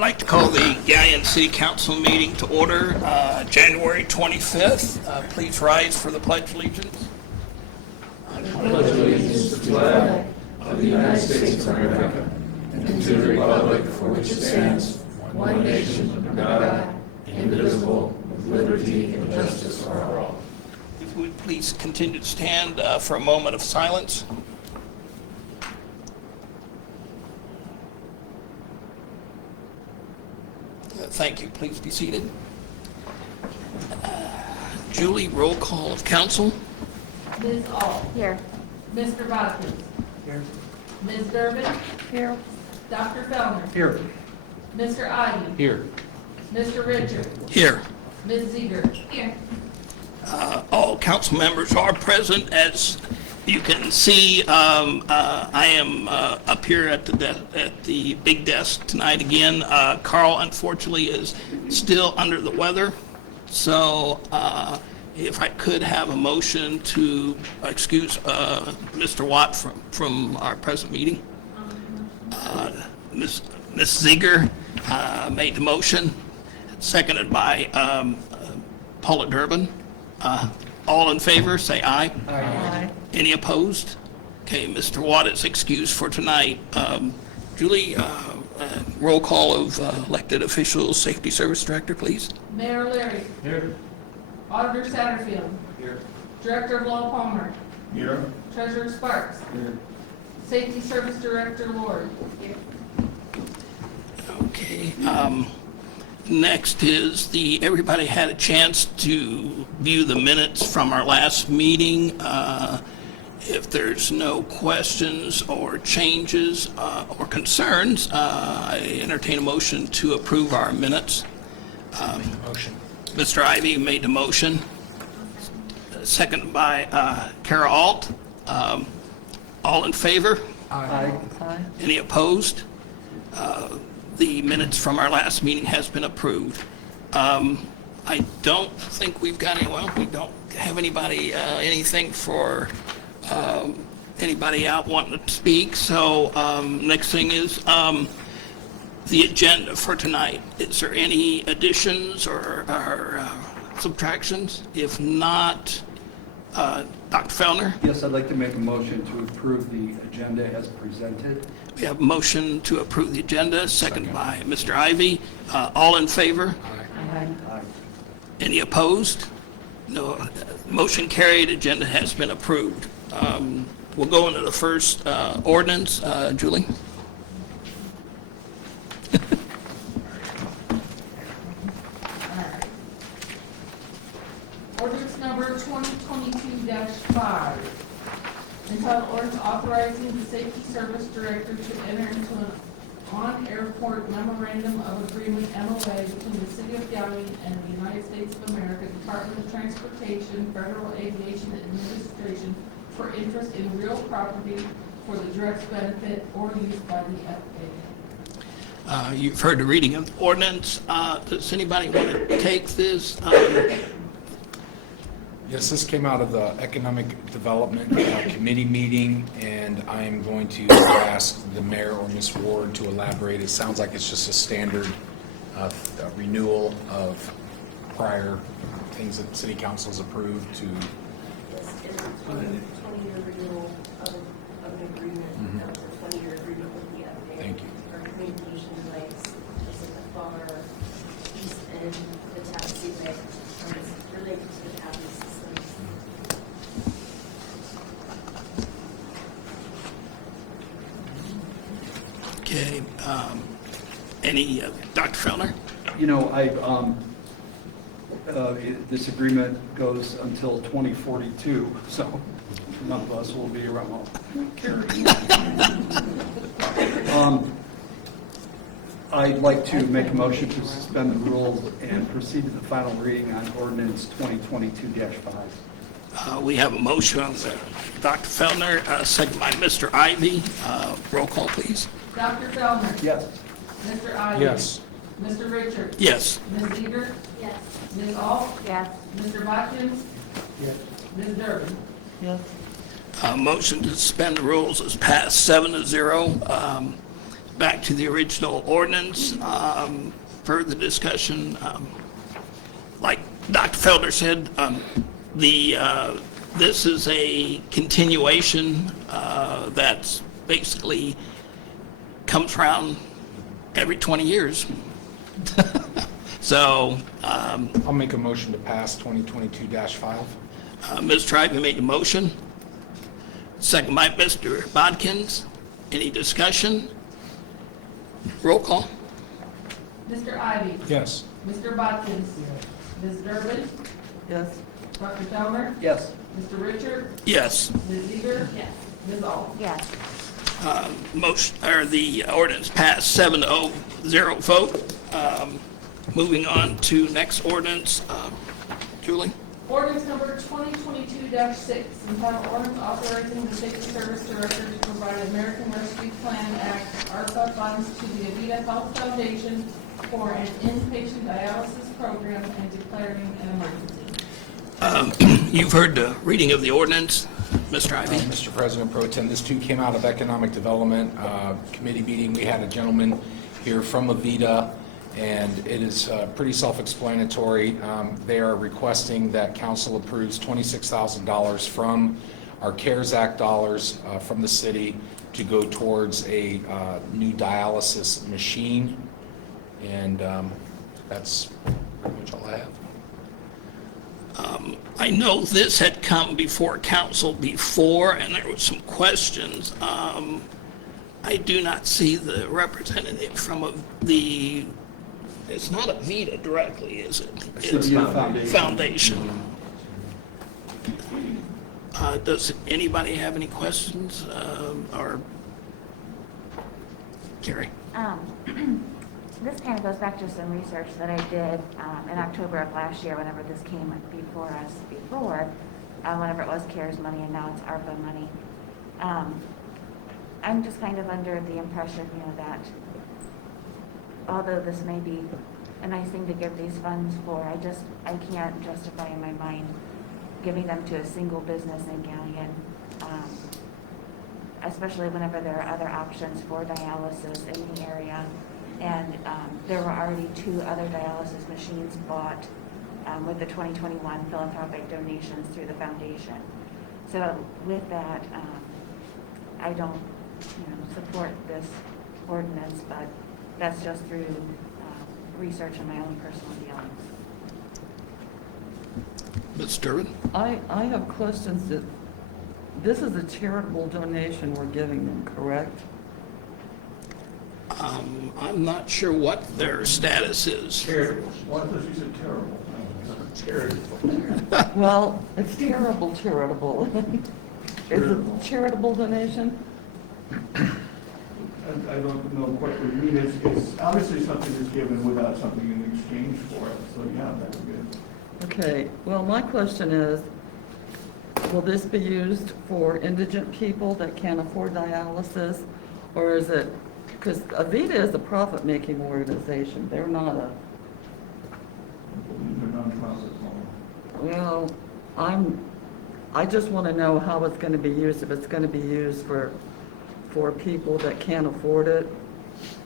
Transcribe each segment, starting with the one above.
I'd like to call the Galleon City Council meeting to order, January 25th. Please rise for the Pledge of Allegiance. Pledge allegiance to the flag of the United States of America and to the republic for which it stands, one nation, under God, indivisible, with liberty and justice for all. If we would please continue to stand for a moment of silence. Thank you. Please be seated. Julie, roll call of council. Ms. Ault. Here. Mr. Watkins. Here. Ms. Durbin. Here. Dr. Fellner. Here. Mr. Ivy. Here. Mr. Richard. Here. Ms. Ziegert. Here. All council members are present. As you can see, I am up here at the big desk tonight again. Carl, unfortunately, is still under the weather. So if I could have a motion to excuse Mr. Watt from our present meeting. Ms. Ziegert made the motion, seconded by Paula Durbin. All in favor, say aye. Aye. Any opposed? Okay, Mr. Watt is excused for tonight. Julie, roll call of elected officials, Safety Service Director, please. Mayor Leary. Here. Auditor Satterfield. Here. Director of Law Palmer. Here. Treasurer Sparks. Here. Safety Service Director Lord. Here. Okay. Next is everybody had a chance to view the minutes from our last meeting. If there's no questions or changes or concerns, I entertain a motion to approve our minutes. Motion. Mr. Ivy made the motion, seconded by Kara Alt. All in favor? Aye. Any opposed? The minutes from our last meeting has been approved. I don't think we've got we don't have anybody, anything for anybody out wanting to speak. So next thing is the agenda for tonight. Is there any additions or subtractions? If not, Dr. Fellner? Yes, I'd like to make a motion to approve the agenda as presented. We have a motion to approve the agenda, seconded by Mr. Ivy. All in favor? Aye. Aye. Any opposed? No. Motion carried. Agenda has been approved. We'll go into the first ordinance. Julie? Ordinance number 2022-5. Entitled ordinance authorizing the Safety Service Director to enter into an on-airport memorandum of agreement MOA between the City of Galleon and the United States of America, Department of Transportation, Federal Aviation Administration for interest in real property for the direct benefit or use by the FAA. You've heard the reading of the ordinance. Does anybody want to take this? Yes, this came out of the Economic Development Committee meeting, and I am going to ask the mayor or Ms. Ward to elaborate. It sounds like it's just a standard renewal of prior things that city council's approved to. Yes, it's a 20-year renewal of an agreement, a 20-year agreement with the FAA. Thank you. For communication delays, just at the far east end, the taxi bay, and it's related to the taxi systems. Okay. Any, Dr. Fellner? You know, this agreement goes until 2042, so none of us will be around. I'd like to make a motion to suspend the rules and proceed to the final reading on ordinance 2022-5. We have a motion on Dr. Fellner, seconded by Mr. Ivy. Roll call, please. Dr. Fellner. Yes. Mr. Ivy. Yes. Mr. Richard. Yes. Ms. Ziegert. Yes. Ms. Ault. Yes. Mr. Watkins. Yes. Ms. Durbin. Yes. Motion to suspend the rules is passed 7-0. back to the original ordinance. Further discussion, like Dr. Felder said, this is a continuation that's basically comes around every 20 years. So, I'll make a motion to pass 2022-5. Ms. Tribe, you made the motion. Second by Mr. Bodkins. Any discussion? Roll call. Mr. Ivy. Yes. Mr. Bodkins. Ms. Durbin. Yes. Dr. Tellner. Yes. Mr. Richard. Yes. Ms. Eager. Yes. Ms. Ault. Yes. Motion, or the ordinance passed 7-0 vote. Moving on to next ordinance. Julie? Ordinance number 2022-6, entitled ordinance authorizing the safety service director to provide American Rescue Plan Act ARPA funds to the Avita Health Foundation for an inpatient dialysis program and declaring an emergency. You've heard the reading of the ordinance. Mr. Ivy? Mr. President Pro Tem, this too came out of Economic Development Committee meeting. We had a gentleman here from Avita, and it is pretty self-explanatory. They are requesting that council approves $26,000 from our CARES Act dollars from the city to go towards a new dialysis machine, and that's pretty much all I have. I know this had come before council before, and there was some questions. I do not see the representative from the, it's not Avita directly, is it? It's Avita Foundation. Does anybody have any questions, or Carrie? This kind of goes back to some research that I did in October of last year, whenever this came before us whenever it was CARES money and now it's ARPA money. I'm just kind of under the impression, that although this may be a nice thing to give these funds for, I can't justify in my mind giving them to a single business in Galion, especially whenever there are other options for dialysis in the area. And there were already 2 other dialysis machines bought with the 2021 philanthropic donations through the foundation. So with that, I don't, support this ordinance, but that's just through research and my own personal feelings. Ms. Durbin? I have questions that, this is a charitable donation we're giving them, correct? I'm not sure what their status is. Terrible. Why does you say terrible? Terrible. Well, it's charitable. Is it a charitable donation? I don't know what we mean. It's obviously something is given without something in exchange for it, so yeah, that would be it. Okay, well, my question is, will this be used for indigent people that can't afford dialysis? Or is it, because Avita is a profit-making organization, they're not a, They're nonprofit. well, I just want to know how it's going to be used, if it's going to be used for people that can't afford it,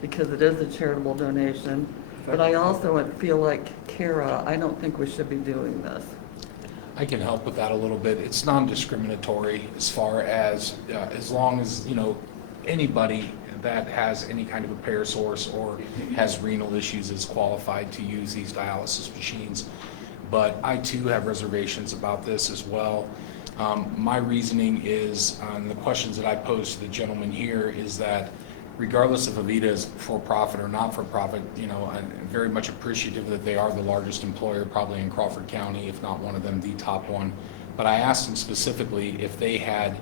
because it is a charitable donation. But I also feel like Kara, I don't think we should be doing this. I can help with that a little bit. It's non-discriminatory as far as long as, anybody that has any kind of a payer source or has renal issues is qualified to use these dialysis machines. But I too have reservations about this as well. My reasoning is, on the questions that I posed to the gentleman here, is that regardless if Avita is for-profit or not-for-profit, I'm very much appreciative that they are the largest employer probably in Crawford County, if not one of them, the top one. But I asked them specifically if they had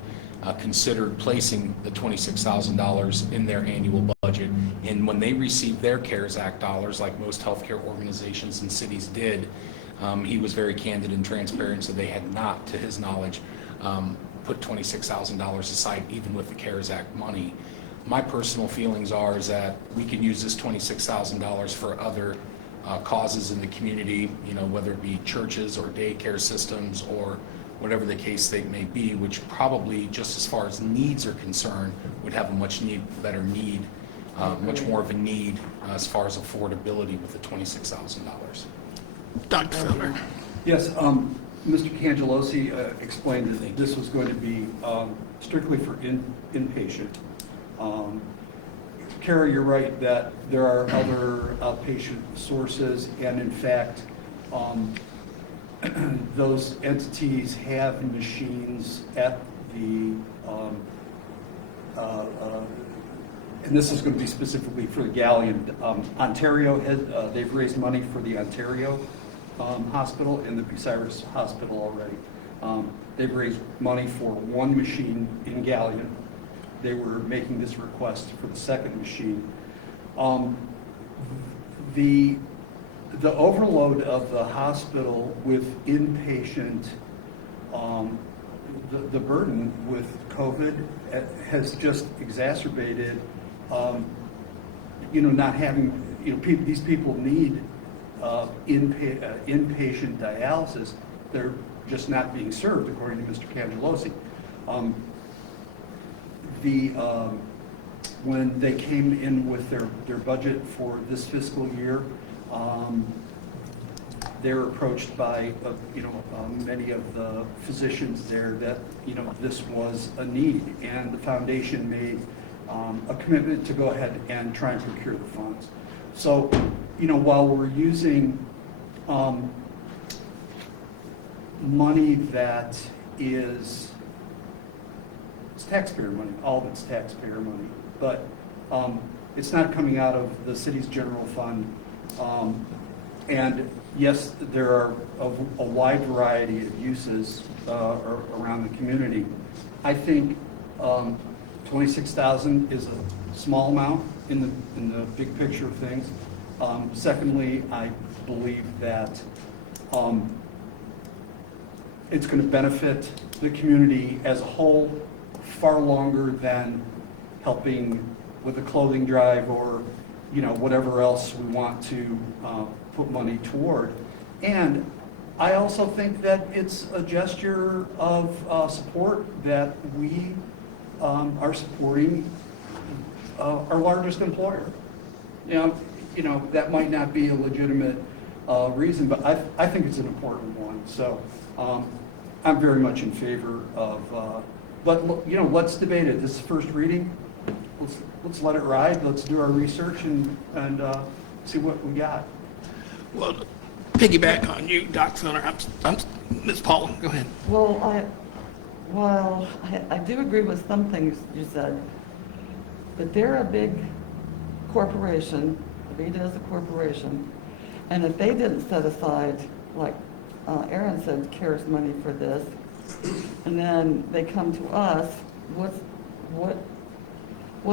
considered placing the $26,000 in their annual budget. And when they received their CARES Act dollars, like most healthcare organizations and cities did, he was very candid and transparent, so they had not, to his knowledge, put $26,000 aside even with the CARES Act money. My personal feelings are is that we can use this $26,000 for other causes in the community, whether it be churches or daycare systems or whatever the case they may be, which probably, just as far as needs are concerned, would have a much better need much more of a need as far as affordability with the $26,000. Dr. Feller. Yes, Mr. Cangelosi explained that this was going to be strictly for inpatient. Kara, you're right that there are other outpatient sources, and in fact, those entities have machines at the, and this is going to be specifically for the Galleon. Ontario, they've raised money for the Ontario hospital and the Bucyrus Hospital already. They've raised money for one machine in Galleon. They were making this request for the second machine. The overload of the hospital with inpatient, the burden with COVID has just exacerbated, not having, these people need inpatient dialysis. They're just not being served, according to Mr. Cangelosi. When they came in with their budget for this fiscal year, they were approached by many of the physicians there that this was a need, and the foundation made a commitment to go ahead and try and procure the funds. So, while we're using money that is taxpayer money, all of it's taxpayer money, but it's not coming out of the city's general fund. And yes, there are a wide variety of uses around the community. I think $26,000 is a small amount in the big picture of things. Secondly, I believe that it's going to benefit the community as a whole far longer than helping with a clothing drive or whatever else we want to put money toward. And I also think that it's a gesture of support that we are supporting our largest employer. That might not be a legitimate reason, but I think it's an important one. So I'm very much in favor of, but let's debate it. This is first reading. Let's let it ride. Let's do our research and see what we got. Well, piggyback on you, Dr. Feller. Ms. Paul, go ahead. Well, I do agree with some things you said, but they're a big corporation. Avita is a corporation, and if they didn't set aside, like Aaron said, CARES money for this, and then they come to us, what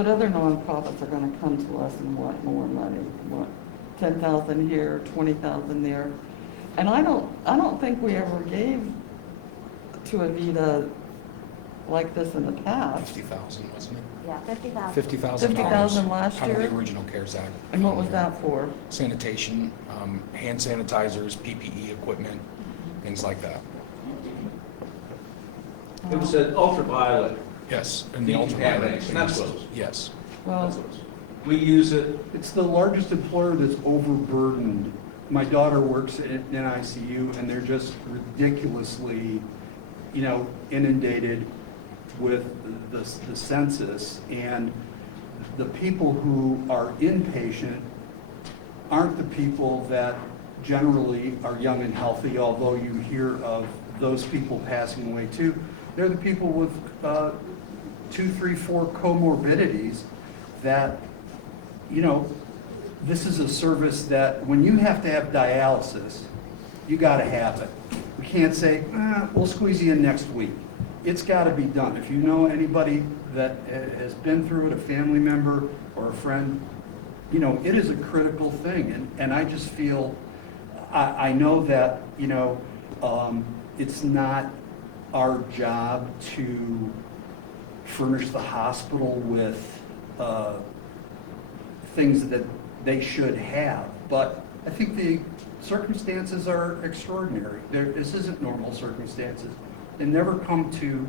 other nonprofits are going to come to us and want more money? Want 10,000 here, 20,000 there, and I don't think we ever gave to Avita like this in the past. 50,000, wasn't it? Yeah, 50,000. $50,000. 50,000 last Out of year? the original CARES Act. And what was that for? Sanitation, hand sanitizers, PPE equipment, things like that. It was an ultraviolet Yes, and the ultraviolet. decontamination, that's what it was. Yes. Well, That's what it was. We use it, It's the largest employer that's overburdened. My daughter works in ICU, and they're just ridiculously, inundated with the census. And the people who are inpatient aren't the people that generally are young and healthy, although you hear of those people passing away too. They're the people with 2, 3, 4 comorbidities that, this is a service that when you have to have dialysis, you got to have it. We can't say, we'll squeeze you in next week. It's got to be done. If you know anybody that has been through it, a family member or a friend, it is a critical thing. And I just feel, I know that, it's not our job to furnish the hospital with things that they should have, but I think the circumstances are extraordinary. This isn't normal circumstances. They never come to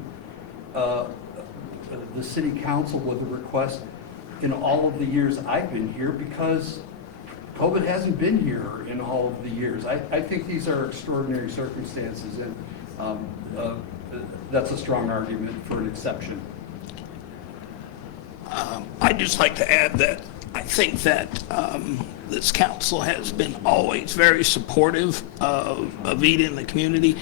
the city council with a request in all of the years I've been here because COVID hasn't been here in all of the years. I think these are extraordinary circumstances, and that's a strong argument for an exception. I'd just like to add that I think that this council has been always very supportive of Avita in the community,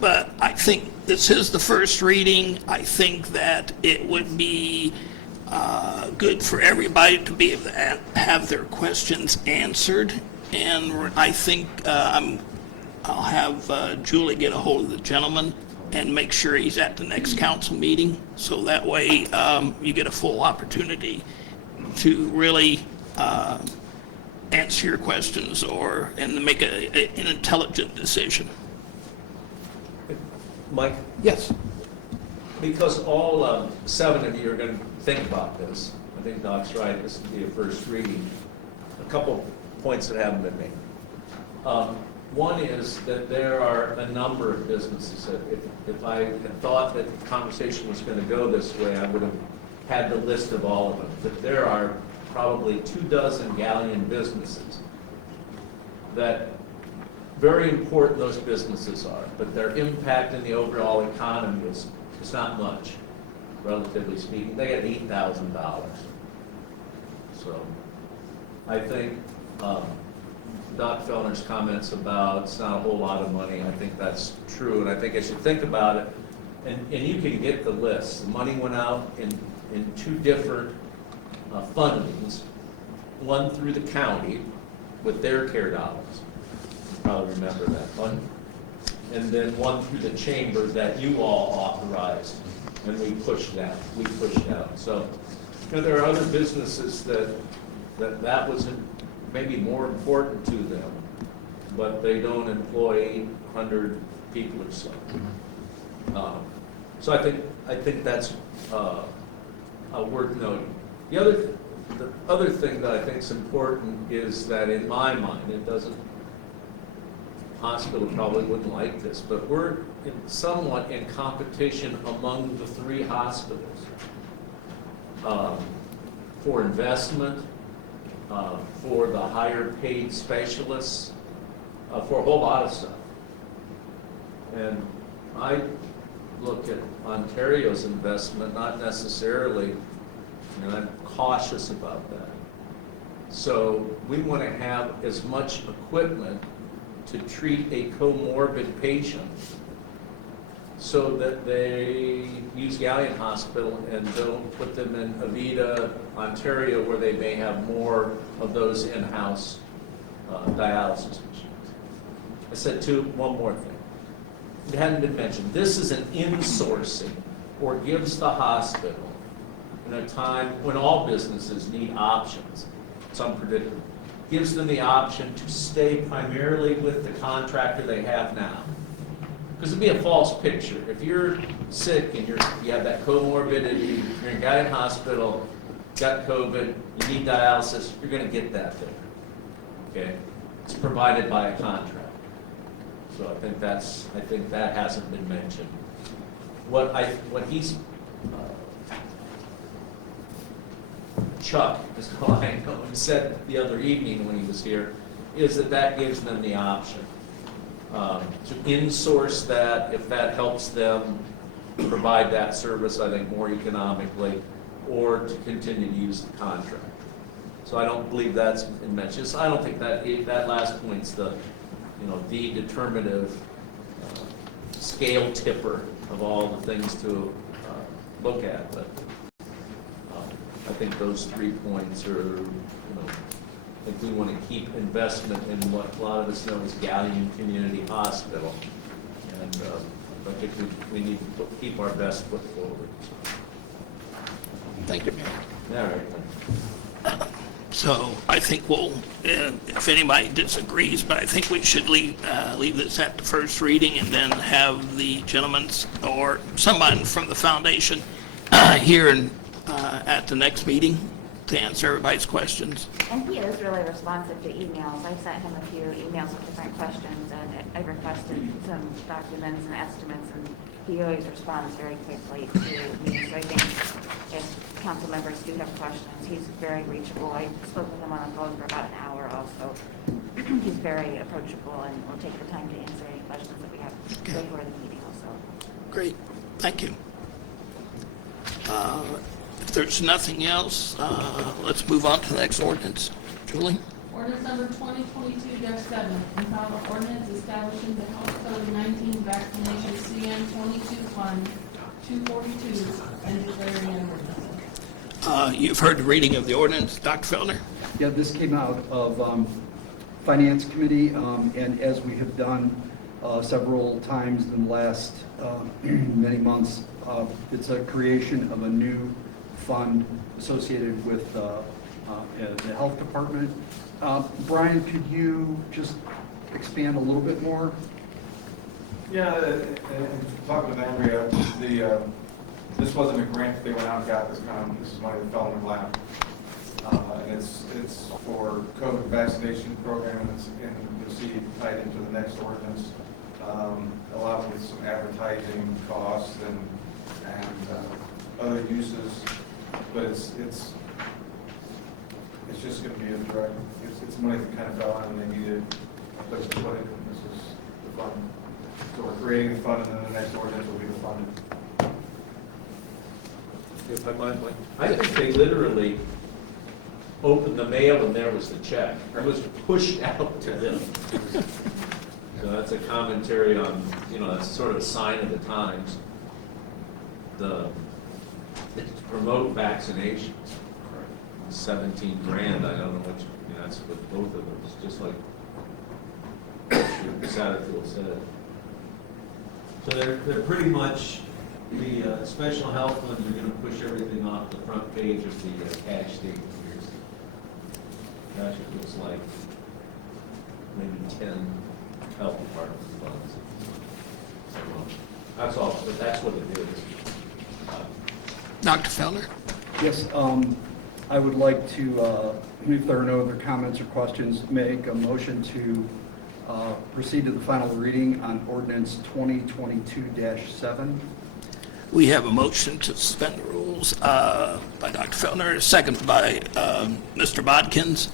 but I think this is the first reading. I think that it would be good for everybody to be able to have their questions answered, and I think I'll have Julie get a hold of the gentleman and make sure he's at the next council meeting, so that way you get a full opportunity to really answer your questions and make an intelligent decision. Mike, Yes. because all 7 of you are going to think about this, I think Doc's right, this will be a first reading. A couple points that haven't been made. One is that there are a number of businesses that if I had thought that the conversation was going to go this way, I would have had the list of all of them. But there are probably 24 galleon businesses that very important those businesses are, but their impact in the overall economy is not much, relatively speaking. They get $8,000. So I think Doc Fellner's comments about it's not a whole lot of money, I think that's true, and I think I should think about it. And you can get the list. The money went out in 2 different fundings, one through the county with their care dollars. You probably remember that one. And then one through the chamber that you all authorized, and we pushed out. So, there are other businesses that was maybe more important to them, but they don't employ 800 people or so. So I think that's worth noting. The other thing that I think is important is that in my mind, hospital probably wouldn't like this, but we're somewhat in competition among the 3 hospitals for investment, for the higher paid specialists, for a whole lot of stuff. And I look at Ontario's investment, not necessarily, and I'm cautious about that. So we want to have as much equipment to treat a comorbid patient so that they use Galleon Hospital and don't put them in Avita, Ontario, where they may have more of those in-house dialysis machines. I said one more thing. It hadn't been mentioned. This is an insourcing, or gives the hospital, in a time when all businesses need options, it's unpredictable, gives them the option to stay primarily with the contractor they have now. Because it'd be a false picture. If you're sick and you have that comorbidity, you're in Galleon Hospital, got COVID, you need dialysis, you're going to get that there. Okay? It's provided by a contract. So I think that hasn't been mentioned. Chuck, is all I know, said the other evening when he was here, is that gives them the option to insource that if that helps them provide that service, I think, more economically, or to continue to use the contract. So I don't believe that's been mentioned. So I don't think that last point's the determinative scale tipper of all the things to look at, but I think those 3 points are, I think we want to keep investment in what a lot of us know as Galleon Community Hospital, and I think we need to keep our best foot forward. Thank you, Mayor. All right. So I think if anybody disagrees, but I think we should leave this at the first reading and then have the gentleman or someone from the foundation here at the next meeting to answer everybody's questions. And he is really responsive to emails. I sent him a few emails with different questions, and I requested some documents and estimates, and he always responds very quickly to me. So I think if council members do have questions, he's very reachable. I spoke with him on the phone for about an hour also. He's very approachable and will take the time to answer any questions that we have before the meeting also. Great, thank you. If there's nothing else, let's move on to the next ordinance. Julie? Ordinance number 2022-7, entitled ordinance establishing the health COVID-19 vaccination CN22 Fund 242 and declaring an emergency. You've heard the reading of the ordinance. Dr. Fellner? Yeah, this came out of Finance Committee, and as we have done several times in the last many months, it's a creation of a new fund associated with the health department. Brian, could you just expand a little bit more? Yeah, and talking with Andrea, this wasn't a grant that they went out and got. This is money that fell in their lap. And it's for COVID vaccination program, and you'll see tied into the next ordinance, along with some advertising costs and other uses. But it's just going to be a direct. It's money that kind of fell out, and they needed a place to put it. And this is the fund. So we're creating a fund, and then the next ordinance will be the fund. If I might, I think they literally opened the mail and there was the check. It was pushed out to them. So that's a commentary on, that's sort of a sign of the times. It's to promote vaccinations. 17 grand, I don't know what, that's with both of them. It's just like Satterfield said. So they're pretty much, the special health funds are going to push everything off the front page of the cash statement here. Gosh, it looks like maybe 10 health department funds. So, that's all, but that's what it is. Dr. Fellner? Yes, I would like to, if there are no other comments or questions, make a motion to proceed to the final reading on ordinance 2022-7. We have a motion to suspend the rules by Dr. Fellner, second by Mr. Bodkins.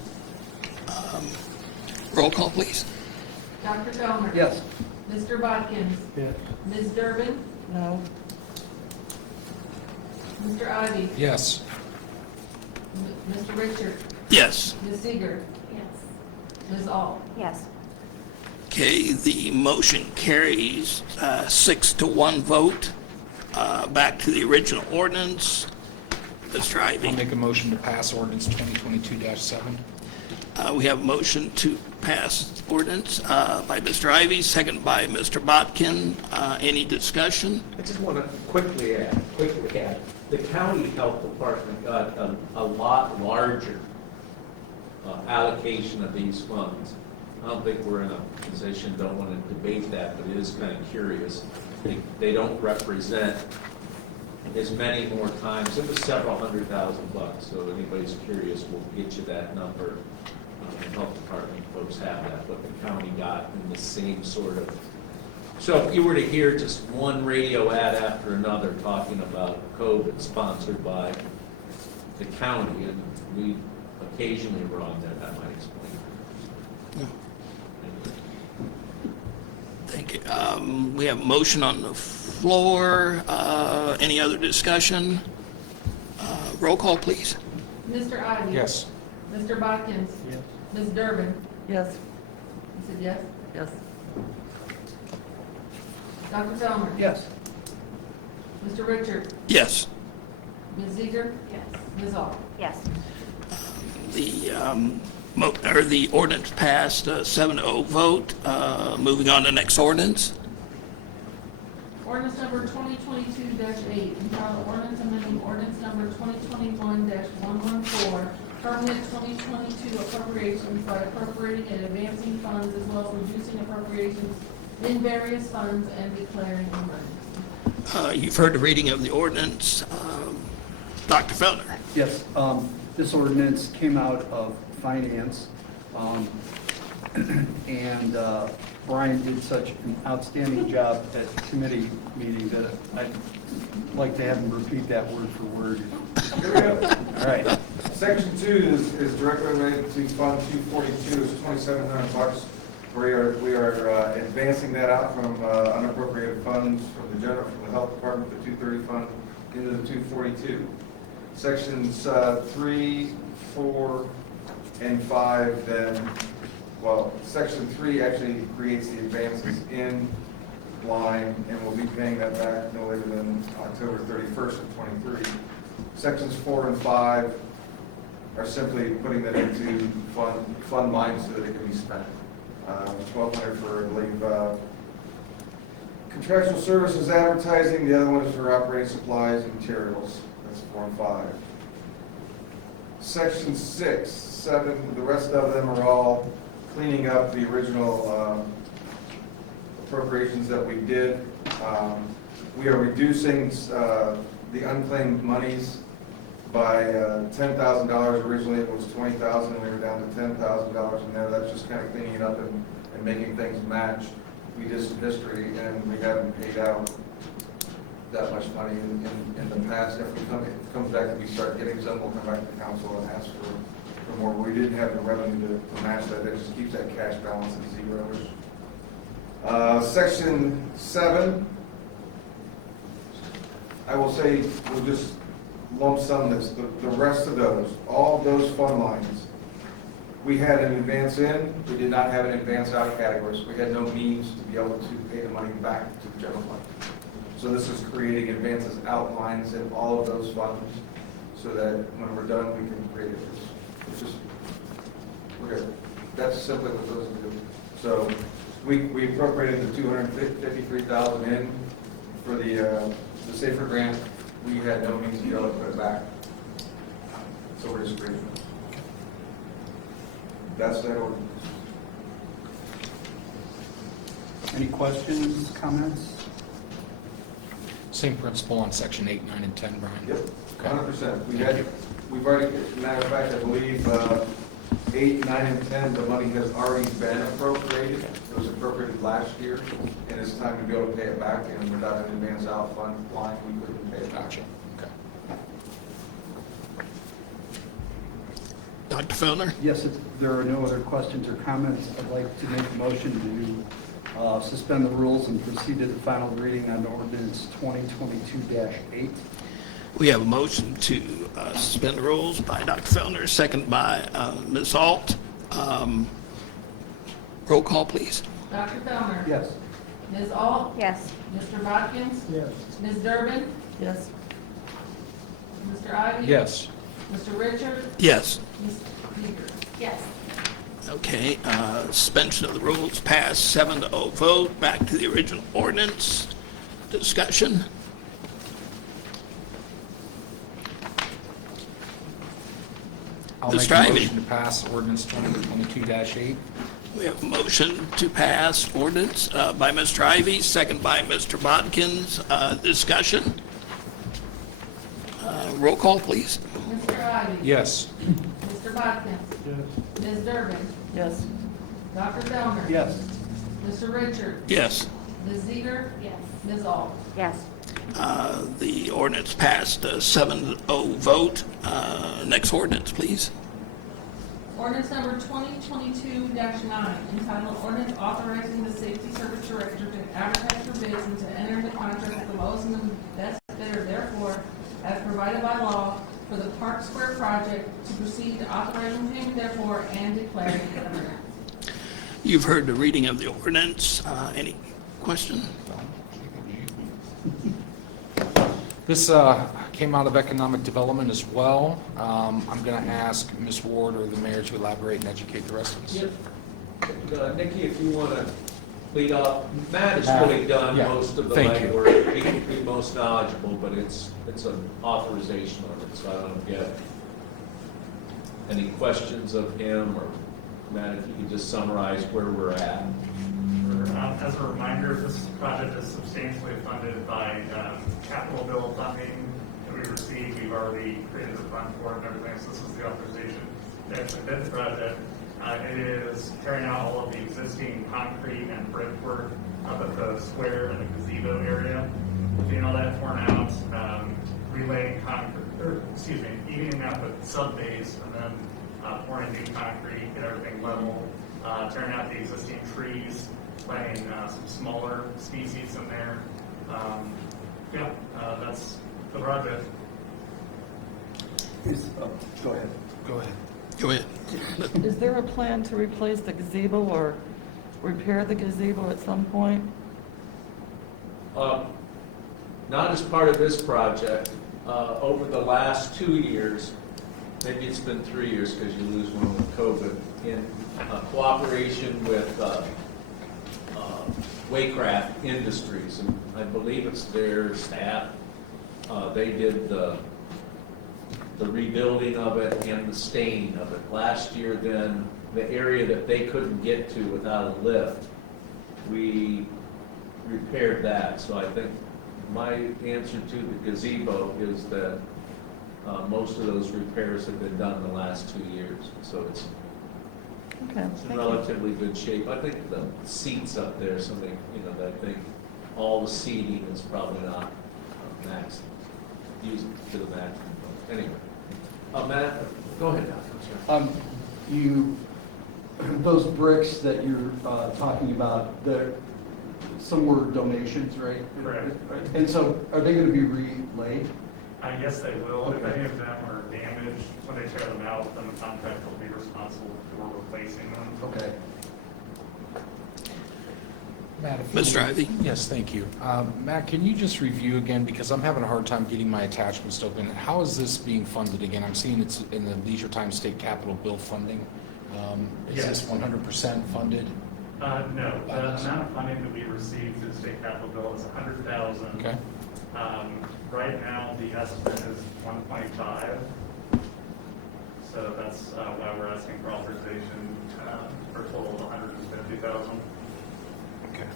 Roll call, please. Dr. Fellner? Yes. Mr. Bodkins? Yes. Ms. Durbin? No. Mr. Ivy? Yes. Mr. Richard? Yes. Ms. Seeger? Yes. Ms. Ault? Yes. Okay, the motion carries 6-1 vote. Back to the original ordinance. Mr. I'll Ivy? make a motion to pass ordinance 2022-7. We have a motion to pass ordinance by Mr. Ivy, second by Mr. Botkin. Any discussion? I just want to quickly add, the county health department got a lot larger allocation of these funds. I don't think we're in a position, don't want to debate that, but it is kind of curious. They don't represent as many more times. It was several $100,000, so if anybody's curious, we'll get you that number. The health department folks have that, what the county got in the same sort of. So if you were to hear just one radio ad after another talking about COVID sponsored by the county, and we occasionally were on there, that might explain. Thank you. We have a motion on the floor. Any other discussion? Roll call, please. Mr. Ivy? Yes. Mr. Bodkins? Yes. Ms. Durbin? Yes. You said yes? Yes. Dr. Fellner? Yes. Mr. Richard? Yes. Ms. Seeger? Yes. Ms. Ault? Yes. The ordinance passed 7-0 vote. Moving on to the next ordinance. Ordinance number 2022-8, entitled ordinance amending ordinance number 2021-114, permanent 2022 appropriations by appropriating and advancing funds as well as reducing appropriations in various funds and declaring emergency. You've heard the reading of the ordinance. Dr. Fellner? Yes. This ordinance came out of finance, and Brian did such an outstanding job at committee meeting that I'd like to have him repeat that word for word. Here we go. All right. Section 2 is directly related to Fund 242, is $2,700. We are advancing that out from unappropriated funds from the health department, the 230 fund, into the 242. Sections 3, 4, and 5 then, well, section 3 actually creates the advances in line, and we'll be paying that back no later than October 31st of 23. Sections 4 and 5 are simply putting that into fund lines so that it can be spent. $1,200 for, I believe, contractual services, advertising. The other one is for operating supplies and materials. That's 4 and 5. Section 6, 7, the rest of them are all cleaning up the original appropriations that we did. We are reducing the unclaimed monies by $10,000. Originally it was $20,000, and we were down to $10,000 in there. That's just kind of cleaning it up and making things match. We did some history, and we haven't paid out that much money in the past. If it comes back and we start getting some, we'll come back to the council and ask for more. We didn't have the revenue to match that. That just keeps that cash balance at zero. Section 7, I will say we'll just lump sum this. The rest of those, all those fund lines, we had an advance in, we did not have an advance out categories. We had no means to be able to pay the money back to the general fund. So this is creating advances out lines in all of those funds so that when we're done, we can create it. It's just, we're good. That's simply what those do. So we appropriated the $253,000 in for the SAFER grant. We had no means to be able to put it back. So we're just creating it. That's that ordinance. Any questions, comments? Same principle on section 8, 9, and 10, Brian? Yep, Okay. 100%. We've already, matter of fact, I believe 8, 9, and 10, the money has already been appropriated. It was appropriated last year, and it's time to be able to pay it back, and without an advance out fund line, we couldn't pay it back. Gotcha. Okay. Dr. Fellner? Yes, if there are no other questions or comments, I'd like to make a motion to suspend the rules and proceed to the final reading on ordinance 2022-8. We have a motion to suspend the rules by Dr. Fellner, second by Ms. Alt. Roll call, please. Dr. Fellner? Yes. Ms. Ault? Yes. Mr. Bodkins? Yes. Ms. Durbin? Yes. Mr. Ivy? Yes. Mr. Richard? Yes. Ms. Seeger? Yes. Okay, suspension of the rules passed, 7-0 vote. Back to the original ordinance. Discussion. I'll make Mr. a Ivy. motion to pass ordinance 2022-8. We have a motion to pass ordinance by Mr. Ivy, second by Mr. Bodkins. Discussion. Roll call, please. Mr. Ivy? Yes. Mr. Bodkins? Yes. Ms. Durbin? Yes. Dr. Fellner? Yes. Mr. Richard? Yes. Ms. Seeger? Yes. Ms. Ault? Yes. The ordinance passed, 7-0 vote. Next ordinance, please. Ordinance number 2022-9, entitled Ordinance Authorizing the Safety Service Director to advertise for bids and to enter into contract with the lowest and the best bidder, therefore, as provided by law, for the Park Square project, to proceed authorizing him, therefore, and declaring an emergency. You've heard the reading of the ordinance. Any question? This came out of economic development as well. I'm going to ask Ms. Ward or the mayor to elaborate and educate the rest of us. Yep. Nikki, if you want to lead off, Matt has really done Yeah. most of the Thank you. legwork. He can be most knowledgeable, but it's an authorization of it, so I don't get any questions of him, or Matt, if you could just summarize where we're at. As a reminder, this project is substantially funded by capital bill funding. We we received, we've already created the fund for it and everything, so this was the authorization to actually bid the project. It is carrying out all of the existing concrete and brick work up at the square and the gazebo area. Getting all that torn out, relaying concrete, evening out with sub base, and then pouring new concrete, get everything level, tearing out the existing trees, planting some smaller species in there. That's the project. Go ahead. Go ahead. Go ahead. Is there a plan to replace the gazebo or repair the gazebo at some point? Not as part of this project. Over the last 2 years, maybe it's been 3 years because you lose one with COVID, in cooperation with Waycraft Industries, and I believe it's their staff. They did the rebuilding of it and the staining of it. Last year then, the area that they couldn't get to without a lift, we repaired that. So I think my answer to the gazebo is that most of those repairs have been done in the last 2 years. So it's Okay, in thank you. relatively good shape. I think the seats up there, something, I think all the seating is probably not max, used to the maximum. Anyway, Matt, go ahead now. I'm sorry. Those bricks that you're talking about, some were donations, right? Correct. And so are they going to be relayed? Yes, they will. If Okay. any of them are damaged, when they tear them out, then the contractor will be responsible for replacing them. Okay. Matt, if Mr. you- Ivy? Yes, thank you. Matt, can you just review again, because I'm having a hard time getting my attachments to open. How is this being funded again? I'm seeing it's in the Leisure Time State Capital Bill funding. Is Yes. this 100% funded? No, the amount of funding that we received through the state capital bill is $100,000. Okay. Right now, the estimate is 125. So that's why we're asking for authorization for a total of 150,000. Okay.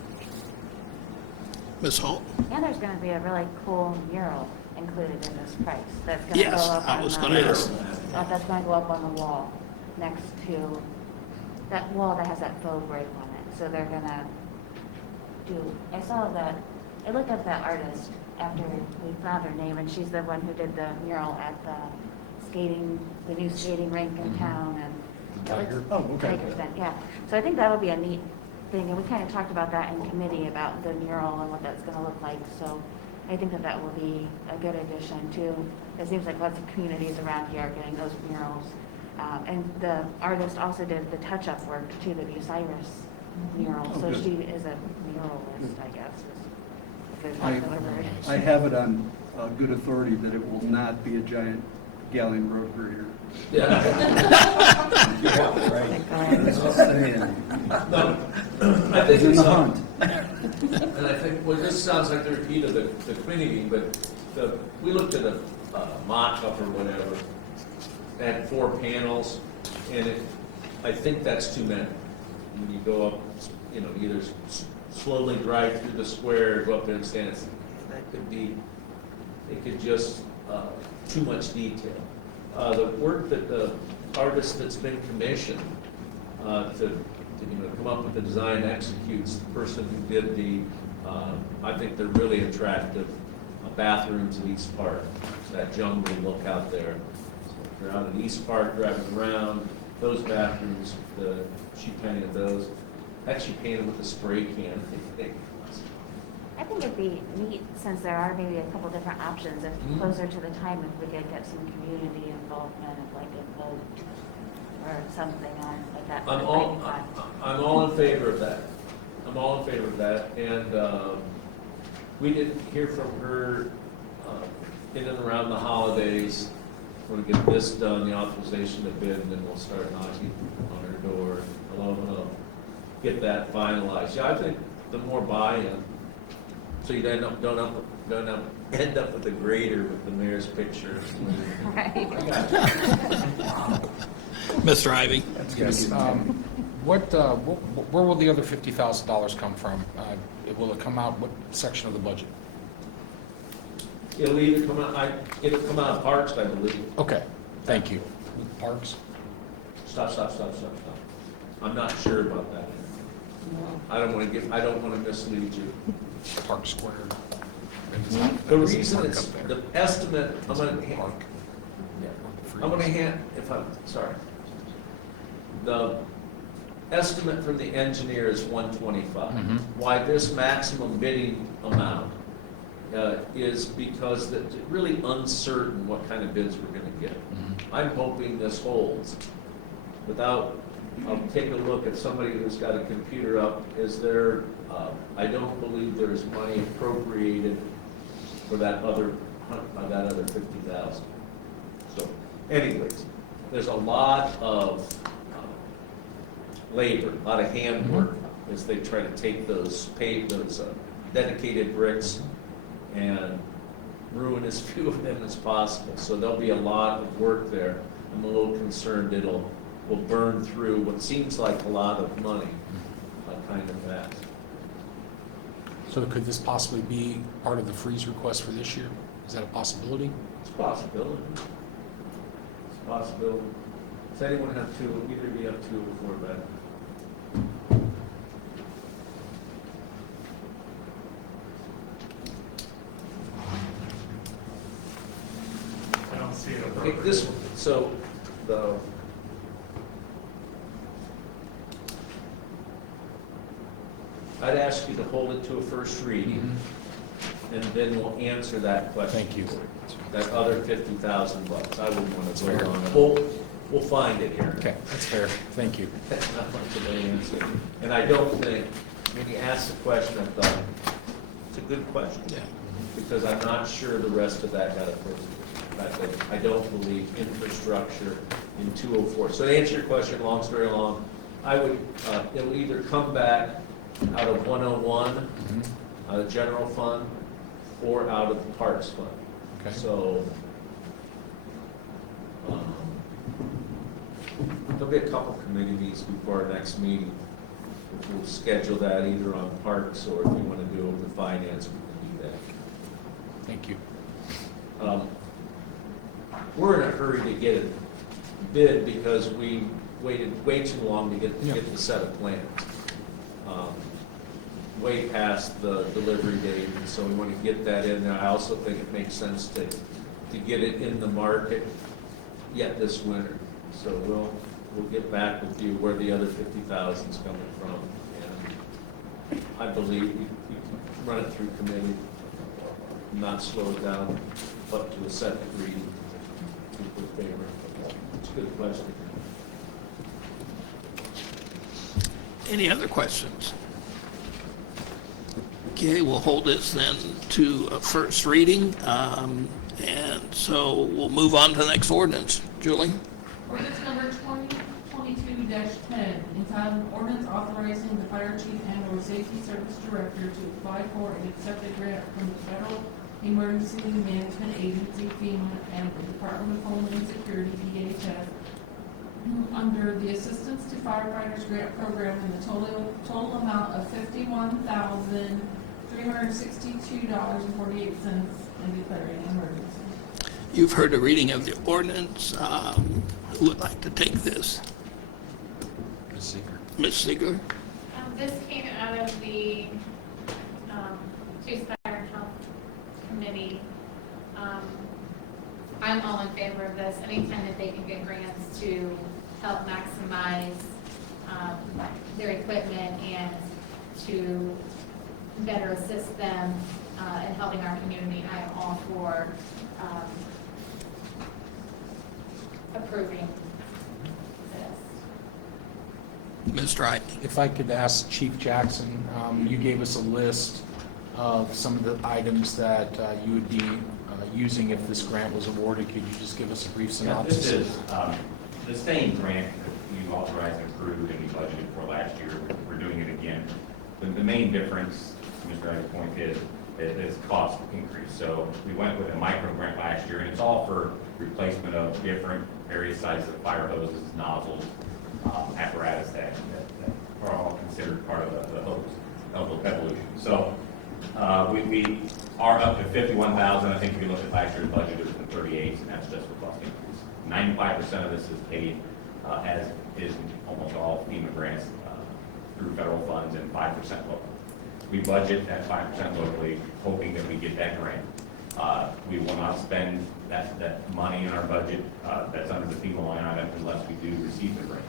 Ms. Holt? And there's going to be a really cool mural included in this price. That's going to Yes, go up I on was the- going to ask. That's going to go up on the wall next to that wall that has that faux break on it. So they're going to I saw that, I looked up that artist after we found her name, and she's the one who did the mural at the new skating rink in town, and it looks- Tiger? Oh, okay. Tiger's Den, yeah. So I think that'll be a neat thing, and we kind of talked about that in committee about the mural and what that's going to look like. So I think that will be a good addition too. It seems like lots of communities around here are getting those murals. And the artist also did the touch-up work to the Bucyrus mural, Oh, so good. she is a muralist, I guess, if there's I not another word. I have it on good authority that it will not be a giant galleon road grader. Yeah. Thank God. Just saying. No, I think It's in it's the hunt. And I think, well, this sounds like the repeat of the committee meeting, but we looked at a mock-up or whatever, had 4 panels, and I think that's too many. When you go up, either slowly drive through the square, go up there and stand, it could just, too much detail. The work that the artist that's been commissioned to come up with the design executes, the person who did I think they're really attractive bathrooms in East Park. It's that jungle look out there. So if you're out in East Park driving around, those bathrooms, she painted those. Actually painted with a spray can. I think it'd be neat, since there are maybe a couple different options, if closer to the time, if we could get some community involvement, of like a vote or something on like that. I'm all in favor of that. I'm all in favor of that. And we didn't hear from her in and around the holidays. We're going to get this done, the authorization to bid, and then we'll start knocking on her door. Hello, get that finalized. Yeah, I think the more buy-in, so you don't end up with a grader with the mayor's picture. Right. Mr. Ivy? Yes. Where will the other $50,000 come from? Will it come out what section of the budget? It'll either come out, it'll come out of Parks, I believe. Okay, thank you. Parks? Stop. I'm not sure about that. I don't want to mislead you. Park Square. The reason it's, the estimate, I'm gonna hand, the estimate from the engineer is 125. Mhm. Why this maximum bidding amount is because that it's really uncertain what kind of bids we're gonna get. I'm hoping this holds. I'll take a look at somebody who's got a computer up. I don't believe there's money appropriated for that other 50,000. So anyways, there's a lot of labor, a lot of handwork as they try to take those dedicated bricks and ruin as few of them as possible. So there'll be a lot of work there. I'm a little concerned will burn through what seems like a lot of money, kind of fast. So could this possibly be part of the freeze request for this year? Is that a possibility? It's a possibility. Does anyone have two? Either of you have two before that? I don't see it Okay, appropriate. I'd ask you to hold it to a first reading, and then we'll answer that question. Thank you. That other $50,000. I wouldn't want to Fair. vote on it. We'll find it here. Okay, that's fair. Thank you. That's not much of an answer. And I don't think, when you asked the question, I thought, it's a good question. Yeah. Because I'm not sure the rest of that got approved. I don't believe infrastructure in 204. So to answer your question, long story long, it'll either come back out of 101, out of general fund, or out of the Parks Fund. Okay. So, there'll be a couple committee meetings before our next meeting. We'll schedule that either on Parks, or if you want to do it with Finance, we can do that. Thank you. We're in a hurry to get it bid because we waited way too long to get the set of plans. Way past the delivery date, and so we want to get that in there. I also think it makes sense to get it in the market yet this winter. So we'll get back with you where the other 50,000 is coming from. And I believe we can run it through committee, not slow it down up to a second reading. People in favor. It's a good question. Any other questions? Okay, we'll hold this then to a first reading, and so we'll move on to the next ordinance. Julie? Ordinance number 2022-10, entitled ordinance authorizing the fire chief and or safety service director to apply for and accept a grant from the Federal Emergency Management Agency, FEMA, and the Department of Homeland Security, DHS, under the Assistance to Firefighters Grant Program in the total amount of $51,362.48 and declaring an emergency. You've heard a reading of the ordinance. Who would like to take this? Ms. Seeger. Ms. Seeger? This came out of the Chiefs Fire and Health Committee. I'm all in favor of this. Anytime that they can get grants to help maximize their equipment and to better assist them in helping our community, I am all for approving this. Ms. Wright? If I could ask Chief Jackson, you gave us a list of some of the items that you would be using if this grant was awarded. Could you just give us a brief synopsis? This is the same grant that you authorized and approved and we budgeted for last year. We're doing it again. The main difference, to Mr. Wright's point, is cost increase. So we went with a micro grant last year, and it's all for replacement of different various sizes of fire hoses, nozzles, apparatus that are all considered part of the hose evolution. So We are up to 51,000. I think if you look at last year's budget, it was in 38, and that's just for cost increase. 95% of this is paid, as is almost all FEMA grants through federal funds, and 5% local. We budget at 5% locally, hoping that we get that grant. We will not spend that money in our budget that's under the FEMA line item unless we do receive the grant.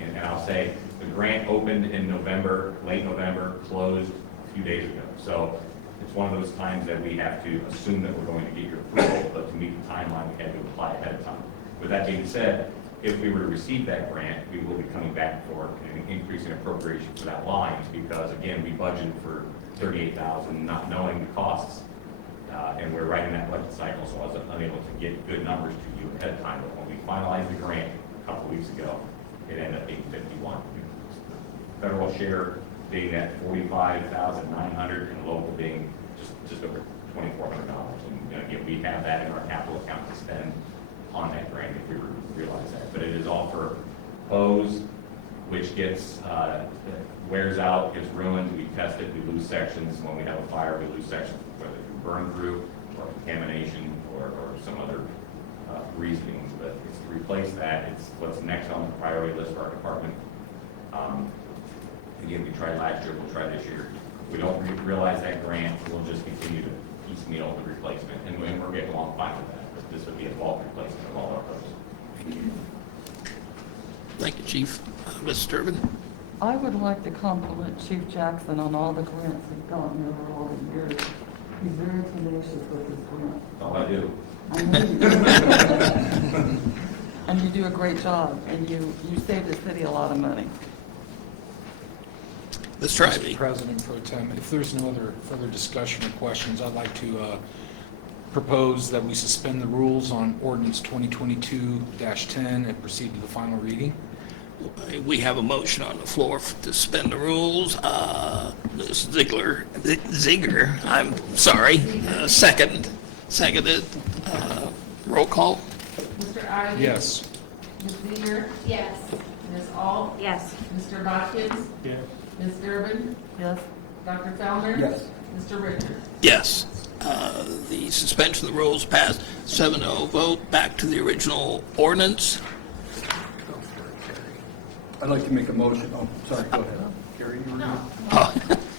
And I'll say, the grant opened in November, late November, closed a few days ago. So it's one of those times that we have to assume that we're going to get your approval, but to meet the timeline, we had to apply ahead of time. With that being said, if we were to receive that grant, we will be coming back for an increase in appropriation for that line, because again, we budgeted for 38,000, not knowing the costs. And we're right in that budget cycle, so I was unable to get good numbers to you ahead of time. But when we finalized the grant a couple of weeks ago, it ended up being 51. Federal share being at 45,900, and local being just over $2,400. And again, we have that in our capital account to spend on that grant if we realize that. But it is all for hose, which gets wears out, gets ruined. We test it, we lose sections. When we have a fire, we lose sections, whether through burn through or contamination or some other reasonings. But it's to replace that. It's what's next on the priority list for our department. Again, we tried last year, we'll try this year. If we don't realize that grant, we'll just continue to piecemeal the replacement, and we're getting along fine with that. But this would be a bulk replacement of all our posts. Thank you. Thank you, Chief. Ms. Durbin? I would like to compliment Chief Jackson on all the grants he's gotten over all the years. He's very tenacious with his grants. That's all I do. I know you do. And you do a great job, and you save the city a lot of money. Mr. Ivey? Mr. President Pro Tem, if there's no other further discussion or questions, I'd like to propose that we suspend the rules on ordinance 2022-10 and proceed to the final reading. We have a motion on the floor to suspend the rules. Ms. Ziegler, I'm sorry, seconded. Roll call? Mr. Ivey? Yes. Ms. Ziegler? Yes. Ms. Ault? Yes. Mr. Bodkins? Yes. Ms. Durbin? Yes? Dr. Fellner? Yes. Mr. Richard? Yes. The suspension of the rules passed 7-0 vote. Back to the original ordinance. I'd like to make a motion, oh, sorry, go ahead. Gary, you were No.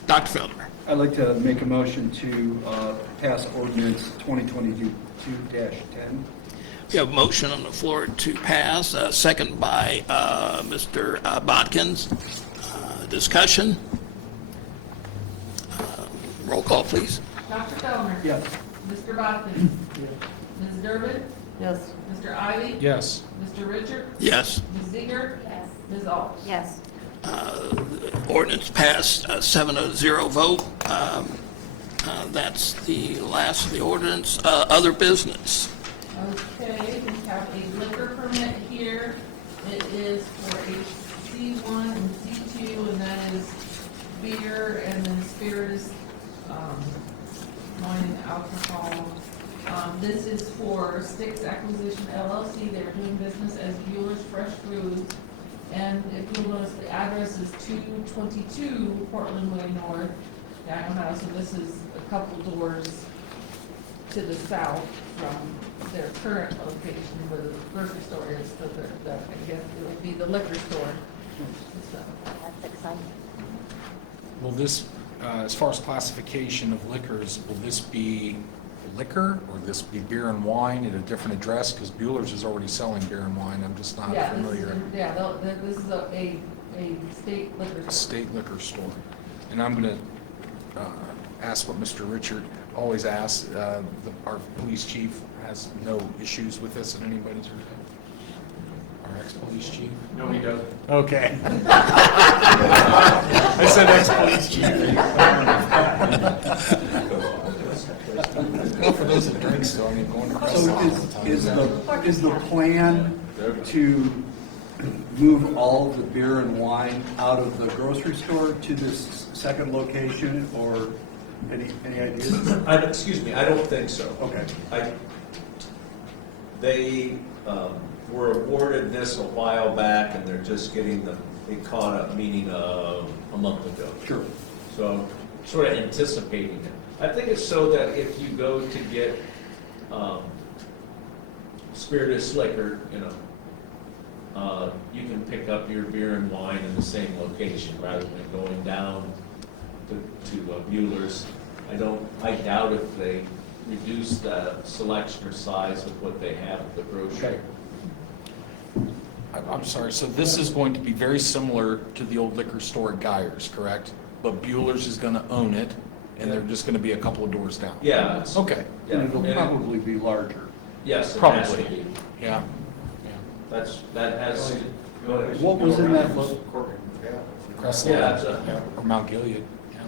Dr. Feldner. I'd like to make a motion to pass ordinance 2022-10. We have a motion on the floor to pass, second by Mr. Bodkins. Discussion? Roll call, please. Dr. Fellner? Yes. Mr. Bodkins? Ms. Durbin? Yes. Mr. Ivey? Yes. Mr. Richard? Yes. Ms. Ziegler? Yes. Ms. Ault? Yes. Ordinance passed 7-0 vote. That's the last of the ordinance. Other business. Okay, we have a liquor permit here. It is for a C1 and C2, and that is beer and then spirits, wine and alcohol. This is for Sticks Acquisition LLC. They're doing business as Bueller's Fresh Foods. And if you'll notice, the address is 222 Portland Way North, Daniel House. So this is a couple doors to the south from their current location where the grocery store is. So I guess it would be the liquor store. So, That's exciting. Will this, as far as classification of liquors, will this be liquor, or this be beer and wine at a different address? Because Bueller's is already selling beer and wine. I'm just not yeah, familiar. this is a state liquor store. State liquor store. And I'm going to ask what Mr. Richard always asks. Our police chief has no issues with this in anybody's review. Our ex-police chief? No, he doesn't. Okay. I said ex-police chief. Well, for those that drink still, I mean, going across the So is the plan to move all of the beer and wine out of the grocery store to this second location, or any ideas? Excuse me, I don't think so. Okay. They were awarded this a while back, and they're just getting it caught up, meaning a month ago. Sure. So sort of anticipating it. I think it's so that if you go to get spirituous liquor, you can pick up your beer and wine in the same location rather than going down to Mueller's. I doubt if they reduce the selection or size of what they have at the grocery. I'm sorry, so this is going to be very similar to the old liquor store at Geyer's, correct? But Bueller's is going to own it, and they're just going to be a couple of doors down? Yeah. it's- Okay, Yeah, And it'll and it- probably be larger. Yes, it has to Probably. be. yeah. That has, go ahead. What was in that? Crestline. Yeah, it's a- Or Mount Gilead, yeah.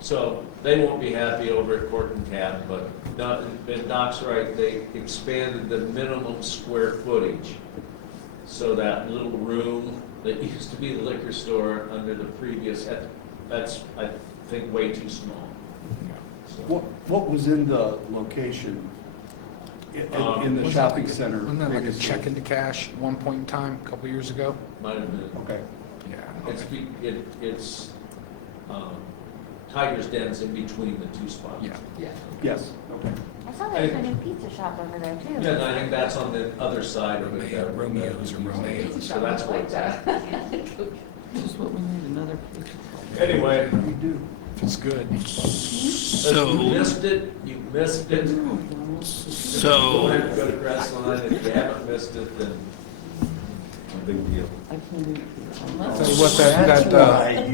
So they won't be happy over at Court and Cap, but Doc's right, they expanded the minimum square footage. So that little room that used to be the liquor store under the previous, that's, I think, way too small. So- What was in the location in the shopping center? Wasn't that like a previously? check into cash at one point in time, a couple years ago? Might have been. Okay. Yeah. It's Tiger's Den's in between the two spots. Yeah. Yes, okay. I saw there's a new pizza shop over there too. Yeah, and I think that's on the other side of it. Romeo's or Romeo's. So that's what it's at. Just what we need, another pizza. Anyway, We do. If it's good. if So, you missed it, you missed it. Go so, ahead and go to Crestline. If you haven't missed it, then no big deal. I can't eat pizza. Tell you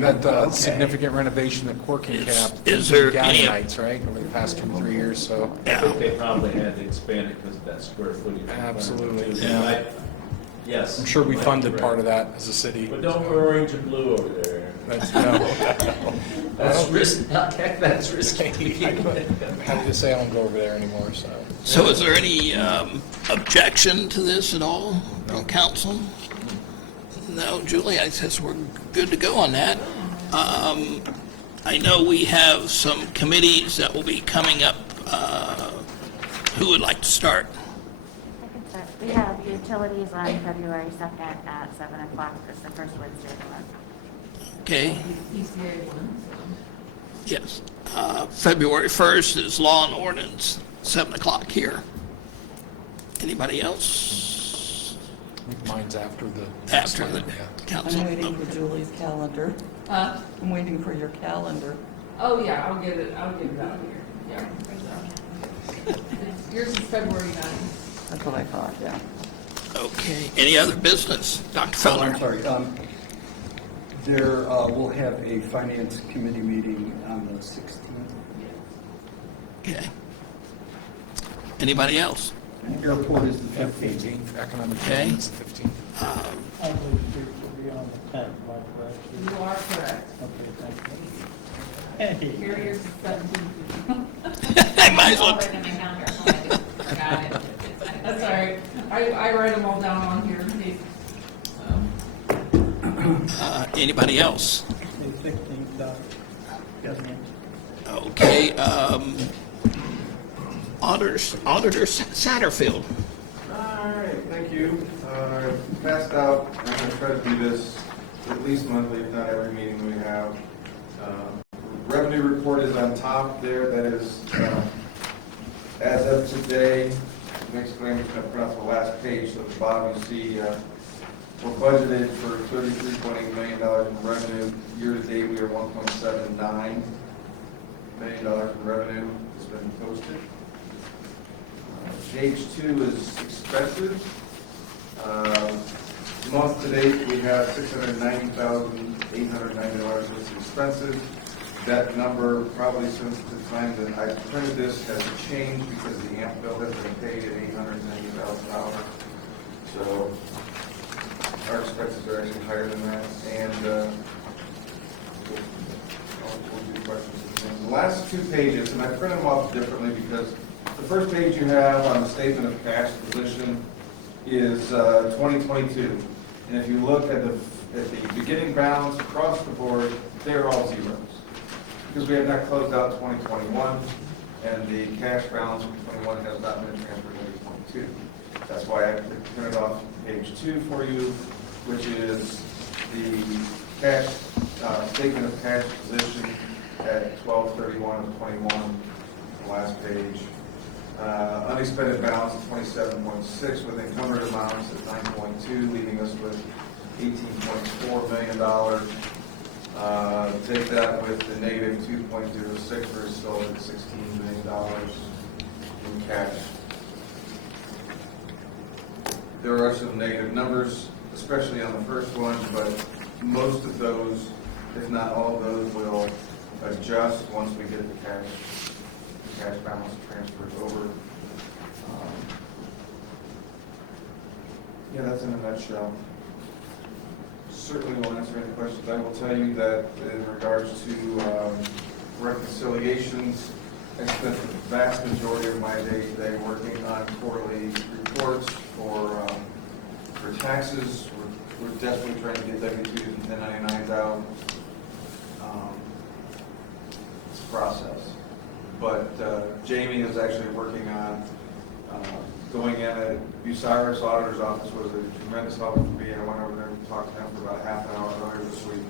what, that significant renovation at Cork and Cap. Is there any- Nights, right, over the past 2 or 3 years, so. I think they probably had to expand it because of that square footage. Absolutely, yeah. Right? Yes. I'm sure we you might be funded right. part of that as a city. But don't wear orange and blue over there. That's, no. That's risky, heck, that's risky. I'm happy to say I don't go over there anymore, so. so is there any objection to this at all from council? No, Julie, I guess we're good to go on that. I know we have some committees that will be coming up. Who would like to start? I can start. We have utilities on February 2nd at 7 o'clock. It's the first Wednesday of the month. Okay, PCA one, yes. February 1st is Law and Ordinance, 7 o'clock here. Anybody else? I think mine's after the. After the Yeah. council? I'm waiting for Julie's calendar. so. I'm waiting for your calendar. Oh, yeah, I'll get it out here, yeah. Yours is February 9th. That's what I thought, yeah. Okay, any other business? Dr. I'm Feller? sorry. We'll have a finance committee meeting on the 16th. Okay. Anybody else? Airport is the 15th. 15th, economic Okay. development is the 15th. I believe it will be on the 10th, am I correct? You are correct. Okay, thank you. Here, yours is 17th. I might as well. I'll write it on my calendar. I just forgot it. That's all right. I write them all down on here. Anybody else? May 16th, yes, ma'am. Okay, Auditor Satterfield. All right, thank you. Passed out, I'm going to try to do this at least monthly, if not every meeting we have. Revenue report is on top there, that is, as of today, next thing I'm going to print off the last page, so at the bottom you see we're budgeted for $33.8 million in revenue. Year to date, we are $1.79 million in revenue has been posted. Page 2 is expenses. Month to date, we have $690,890 worth of expenses. That number, probably since the time that I printed this, has changed because the AMP bill has been paid at $890,000. So our expenses are actually higher than that, and we'll do questions. And the last 2 pages, and I printed them off differently because the first page you have on the statement of cash position is 2022. And if you look at the beginning balance across the board, they're all zeros. Because we have not closed out 2021, and the cash balance from 21 has not been transferred into 22. That's why I printed off page 2 for you, which is the cash statement of cash position at 12/31/21, the last page. Unexpended balance of 27.6 with encumbered amounts at 9.2, leaving us with $18.4 million. Take that with the negative 2.06, we're still at $16 million in cash. There are some negative numbers, especially on the first one, but most of those, if not all of those, will adjust once we get the cash balance transferred over. Yeah, that's in a nutshell. Certainly will answer any questions. I will tell you that in regards to reconciliations, I spent the vast majority of my day today working on quarterly reports for taxes. We're desperately trying to get W-2s and 1099s out. It's a process. But Jamie is actually working on going in at Bucyrus Auditor's Office was a tremendous help for me. I went over there and talked to him for about half an hour earlier this week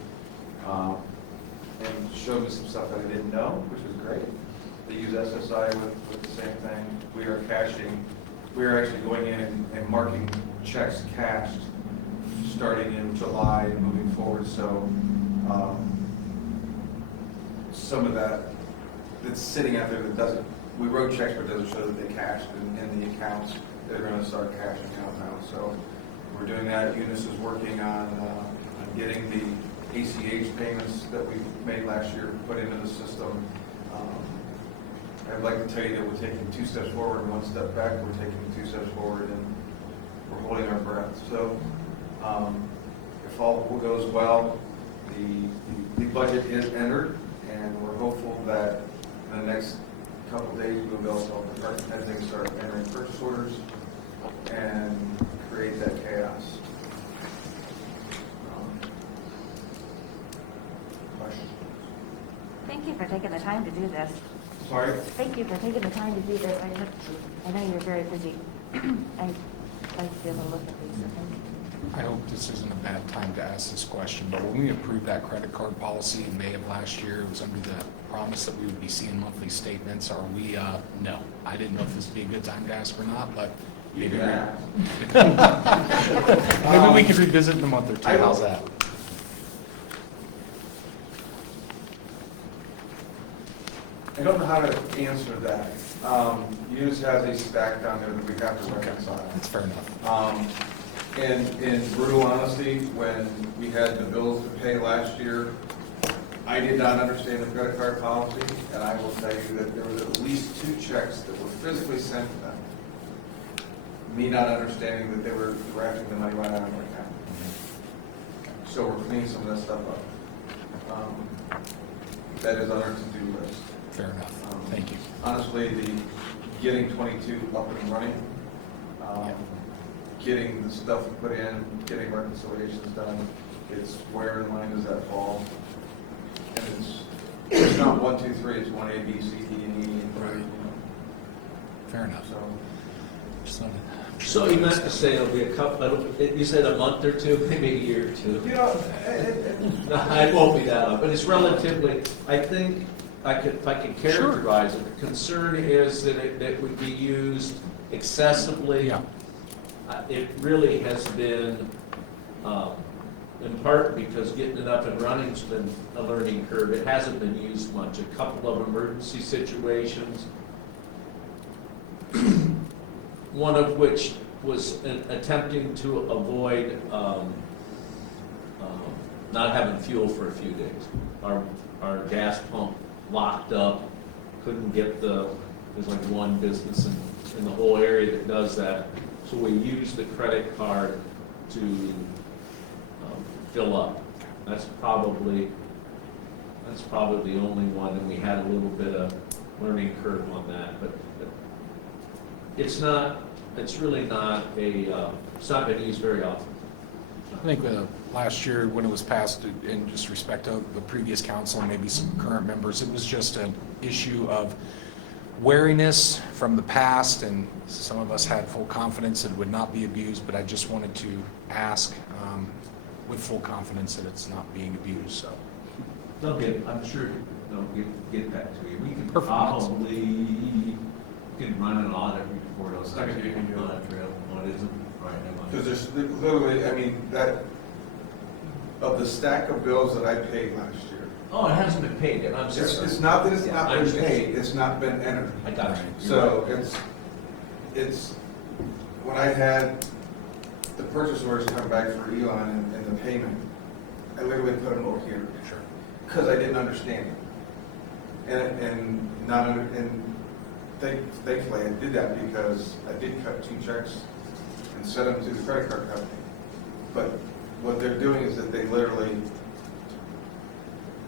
and showed me some stuff that I didn't know, which was great. They use SSI with the same thing. We are cashing. We are actually going in and marking checks cashed starting in July and moving forward. So some of that that's sitting out there that doesn't, we wrote checks but doesn't show that they cashed in the accounts, they're going to start cashing out now. So we're doing that. Eunice is working on getting the ACH payments that we made last year put into the system. I'd like to tell you that we're taking 2 steps forward and 1 step back. We're taking 2 steps forward and we're holding our breath. So if all goes well, the budget is entered, and we're hopeful that in the next couple of days we'll be able to start entering purchase orders and create that chaos. Questions? Thank you for taking the time to do this. Sorry? Thank you for taking the time to do this. I know you're very busy. I'd like to be able to look at these. So thank you. I hope this isn't a bad time to ask this question, but when we approved that credit card policy in May of last year, it was under the promise that we would be seeing monthly statements. Are we, no. I didn't know if this would be a good time to ask or not, but maybe maybe we could revisit in a month or two. How's that? I don't know how to answer that. Eunice has a stack down there that we have to reconcile. That's fair enough. And in brutal honesty, when we had the bills to pay last year, I did not understand the credit card policy, and I will tell you that there was at least 2 checks that were physically sent to them. Me not understanding that they were drafting the money right out of my account. So we're cleaning some of that stuff up. That is on our to-do list. Fair enough. Thank you. Honestly, the getting 22 up and running, getting the stuff put in, getting reconciliations done, it's where in line does that fall? And it's not 1, 2, 3, it's 1, A, B, C, D, and E, and 3. Right. Fair enough. So you meant to say it'll be a couple, you said a month or two, maybe a year or two. You know, No, it won't be that long, but it's relatively, I think, if I could characterize it, the concern is that it would be used excessively. Yeah. It really has been, in part because getting it up and running has been a learning curve. It hasn't been used much. A couple of emergency situations, one of which was attempting to avoid not having fuel for a few days. Our gas pump locked up, couldn't get there's like one business in the whole area that does that. So we use the credit card to fill up. That's probably the only one, and we had a little bit of learning curve on that. But it's really not it's not been used very often. I think last year when it was passed, in just respect to the previous council and maybe some current members, it was just an issue of wariness from the past, and some of us had full confidence it would not be abused, but I just wanted to ask with full confidence that it's not being abused. So Okay, I'm sure get that to you. We can Perfect. probably, can run an audit report on It's not gonna be a big deal. audit trail. What is it? Right, never mind. Because there's literally, I mean, that, of the stack of bills that I paid last year, Oh, it hasn't been paid yet, I'm sorry. it's not that it's Yeah, not I been understand. paid, it's not been entered. I got you. You're So right. it's, when I had the purchase orders come back for Elon and the payment, I literally put them over here. Sure. Because I didn't understand it. And thankfully I did that because I did cut 2 checks and send them to the credit card company. But what they're doing is that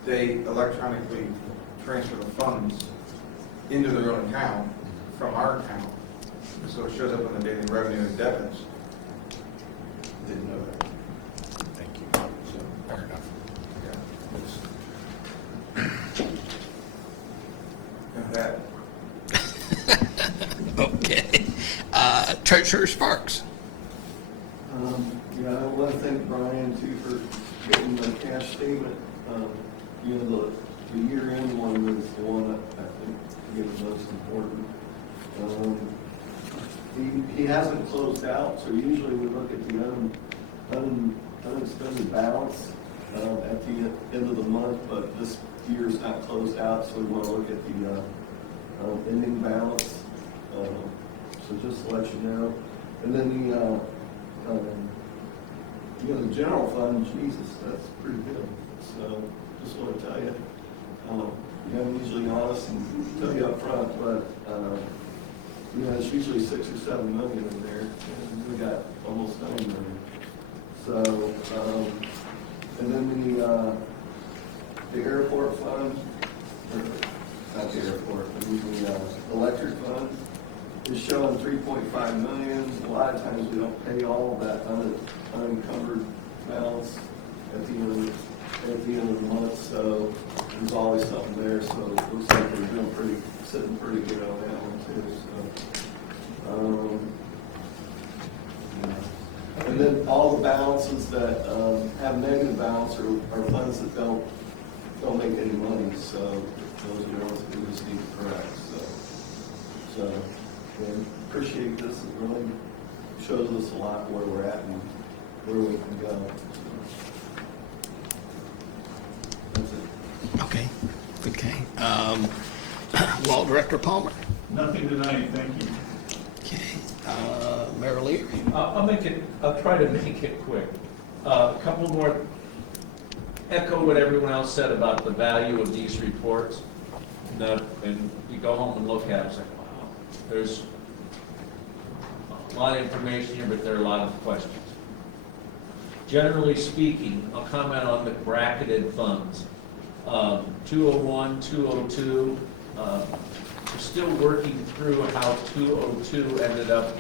they electronically transfer the funds into their own account from our account. So it shows up on the daily revenue and debits. Didn't know that. Thank you. So, Fair enough. yeah. And that, Okay. Treasurer Sparks. Yeah, I want to thank Brian too for getting the cash statement. You know, the year-end one was the one that I think is most important. He hasn't closed out, so usually we look at the unexpended balance at the end of the month, but this year's not closed out, so we want to look at the ending balance. So just to let you know. And then the general fund, Jesus, that's pretty good. So just want to tell you, I'm usually honest and tell you up front, but it's usually 6 or 7 million in there, and we got almost 9 million. So, and then the airport fund, or not the airport, I mean the electric fund is showing 3.5 million. A lot of times we don't pay all of that unencumbered balance at the end of the month, so there's always something there. So it looks like we're sitting pretty good on that one too. So, and then all the balances that have negative balance are funds that don't make any money. So those are the ones that we just need to correct. So and appreciate this. It really shows us a lot where we're at and where we can go. So, that's it. Okay. Law Director Palmer. Nothing tonight, thank you. Okay. Mayor Leary. I'll try to make it quick. A couple more, echo what everyone else said about the value of these reports. And you go home and look at it, it's like, wow, there's a lot of information here, but there are a lot of questions. Generally speaking, I'll comment on the bracketed funds. 201, 202, we're still working through how 202 ended up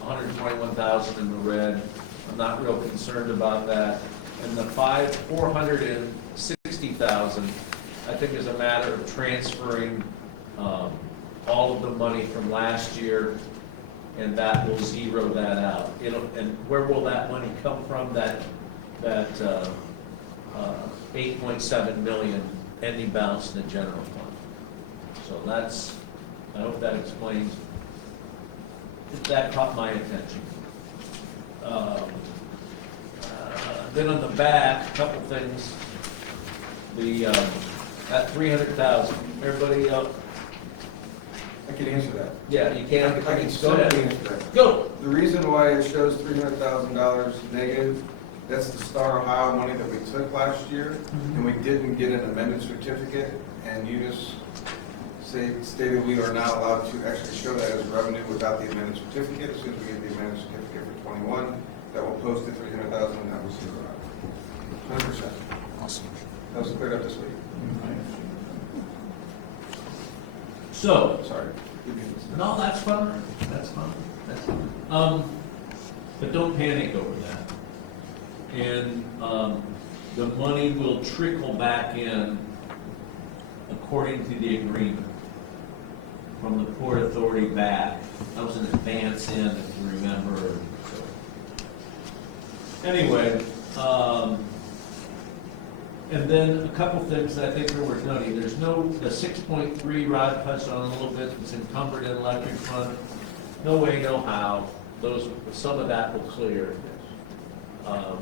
121,000 in the red. I'm not real concerned about that. And the 460,000, I think is a matter of transferring all of the money from last year, and that will zero that out. And where will that money come from? That 8.7 million ending balance in the general fund. So I hope that explains. That caught my attention. Then on the back, a couple things. At 300,000, everybody else. I can answer that. Yeah, you can. I can Go simply ahead. answer that. Go. The reason why it shows $300,000 negative, that's the Star Ohio money that we took last year, and we didn't get an amended certificate, and you just stated we are not allowed to actually show that as revenue without the amended certificate. As soon as we get the amended certificate for 21, that will post at 300,000, and that will zero out. 100%. Awesome. That was cleared up this week. So, Sorry. no, that's fine. That's fine. That's fine. But don't panic over that. And the money will trickle back in according to the agreement from the Port Authority back. That was an advance in, if you remember. So, anyway, And then a couple things that I think are worth noting. There's no, the 6.3 Rod touched on a little bit, it's encumbered in electric fund. No way, no how. Some of that will clear.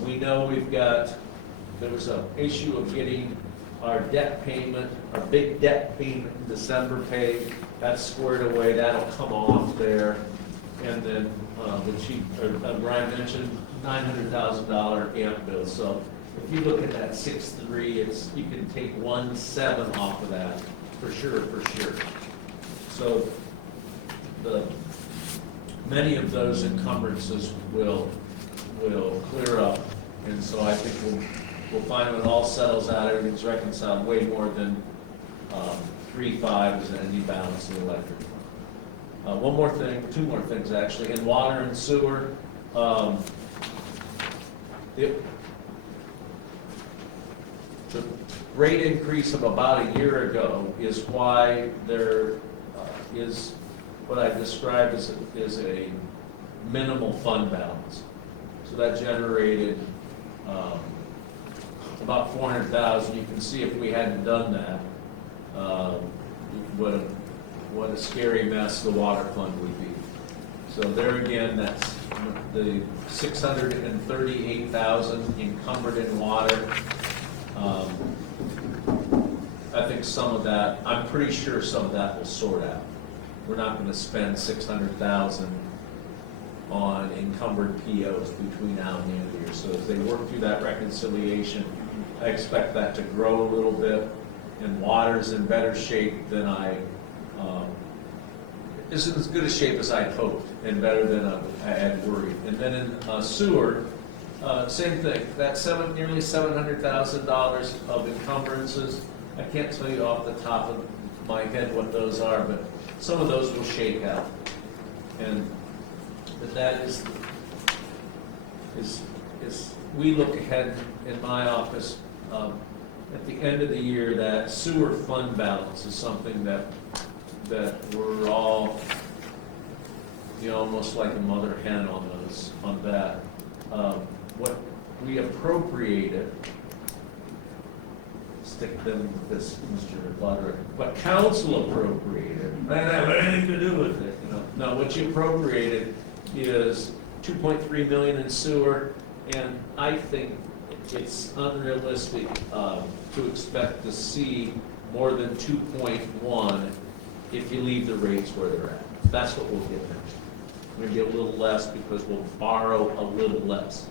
We know there was an issue of getting our debt payment, our big debt payment in December paid. That's squared away, that'll come off there. And then, Brian mentioned $900,000 AMP bill. So if you look at that 6.3, you can take 1.7 off of that, for sure. So many of those encumbrances will clear up. And so I think we'll find when it all settles out, everything's reconciled way more than 3.5 is an ending balance in the electric fund. One more thing, two more things actually, in water and sewer. The rate increase of about a year ago is why there is what I described as a minimal fund balance. So that generated about $400,000. You can see if we hadn't done that, what a scary mess the water fund would be. So there again, that's the $638,000 encumbered in water. I think some of that, I'm pretty sure some of that will sort out. We're not going to spend $600,000 on encumbered POs between now and the end of the year. So as they work through that reconciliation, I expect that to grow a little bit. And water's in better shape than isn't as good a shape as I'd hoped, and better than I had worried. And then in sewer, same thing. That nearly $700,000 of encumbrances. I can't tell you off the top of my head what those are, but some of those will shake out. And that is we look ahead in my office at the end of the year. That sewer fund balance is something that we're all, almost like a mother hen on that. What we appropriated, stick them with this, Mr. Butter, what council appropriated, that have anything to do with it, No, what you appropriated is $2.3 million in sewer, and I think it's unrealistic to expect to see more than 2.1 if you leave the rates where they're at. That's what we'll get next year. We're going to get a little less because we'll borrow a little less.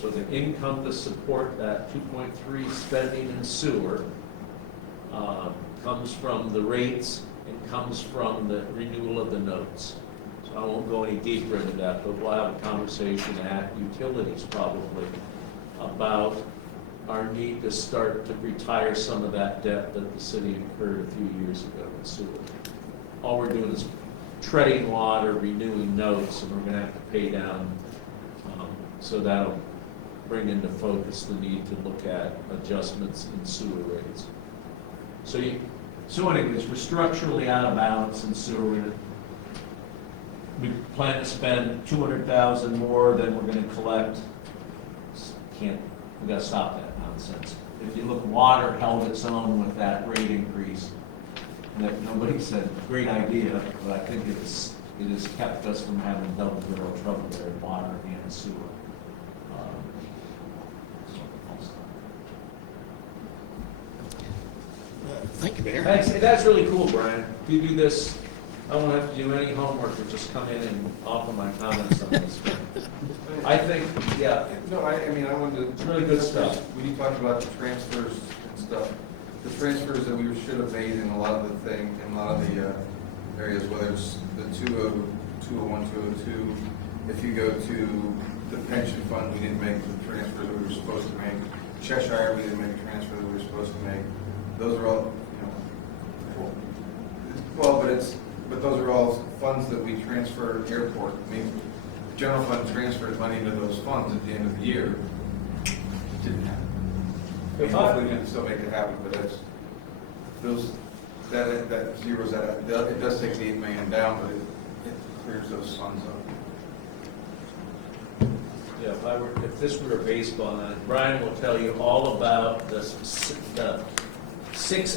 So the income to support that 2.3 spending in sewer comes from the rates and comes from the renewal of the notes. So I won't go any deeper into that, but we'll have a conversation at utilities probably about our need to start to retire some of that debt that the city incurred a few years ago in sewer. All we're doing is treading water, renewing notes, and we're going to have to pay down. So that'll bring into focus the need to look at adjustments in sewer rates. So anyways, we're structurally out of balance in sewer. We plan to spend $200,000 more than we're going to collect. We got to stop that nonsense. If you look, water held its own with that rate increase. That nobody said great idea, but I think it has kept us from having double barrel trouble there in water and sewer. Thank you, Mayor. Thanks. Hey, that's really cool, Brian. If you do this, I won't have to do any homework, but just come in and offer my comments on this. I think, yeah. No, I wanted to. It's really good stuff. When you talked about the transfers and stuff, the transfers that we should have made in a lot of the areas, whether it's the 201, 202, if you go to the pension fund, we didn't make the transfers that we were supposed to make. Cheshire, we didn't make a transfer that we were supposed to make. Those are all, but those are all funds that we transfer airport. I mean, general fund transfers money into those funds at the end of the year. Didn't happen. Hopefully we can still make it happen, but that zeroes that out. It does take the $8 million down, but it clears those funds up. Yeah, if this were a baseball night, Brian will tell you all about the 6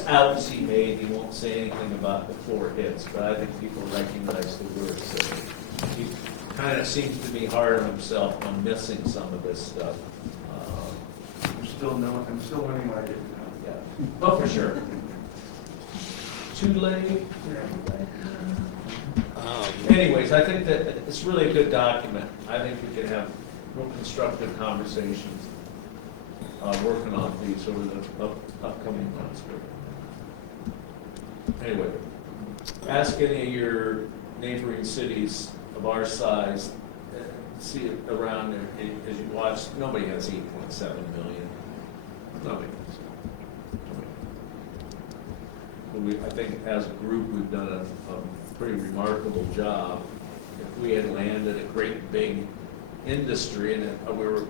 outs he made. He won't say anything about the 4 hits, but I think people recognize the word. So he kind of seems to be hard on himself on missing some of this stuff. I'm still winning what I did. Yeah. Oh, for sure. Too late. Anyways, I think that it's really a good document. I think we could have real constructive conversations working on these over the upcoming months. Anyway, ask any of your neighboring cities of our size, see it around there as you watch. Nobody has 8.7 million. Nobody does. I think as a group, we've done a pretty remarkable job. If we had landed a great big industry and we were,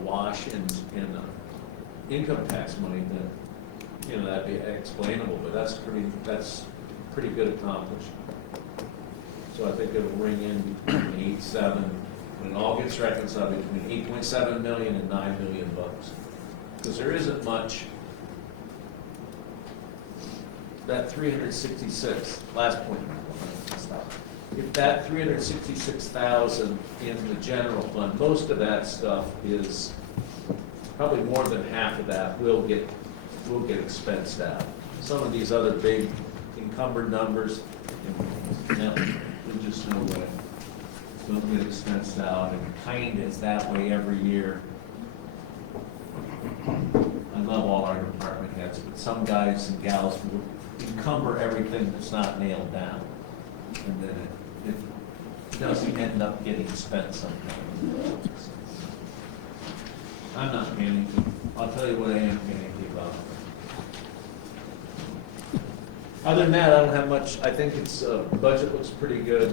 awash in income tax money, then, that'd be explainable, but that's pretty good accomplishment. So I think it'll ring in between 8.7, when it all gets reconciled, between 8.7 million and $9 million bucks. Because there isn't much. That 366, last point, if that 366,000 in the general fund, most of that stuff is, probably more than half of that will get expensed out. Some of these other big encumbered numbers, there's just no way. Don't get expensed out, and kind is that way every year. I love all our department heads, but some guys and gals will encumber everything that's not nailed down. And then it doesn't end up getting spent sometimes. I'm not panicking. I'll tell you what I am panicky about. Other than that, I don't have much. I think it's budget looks pretty good.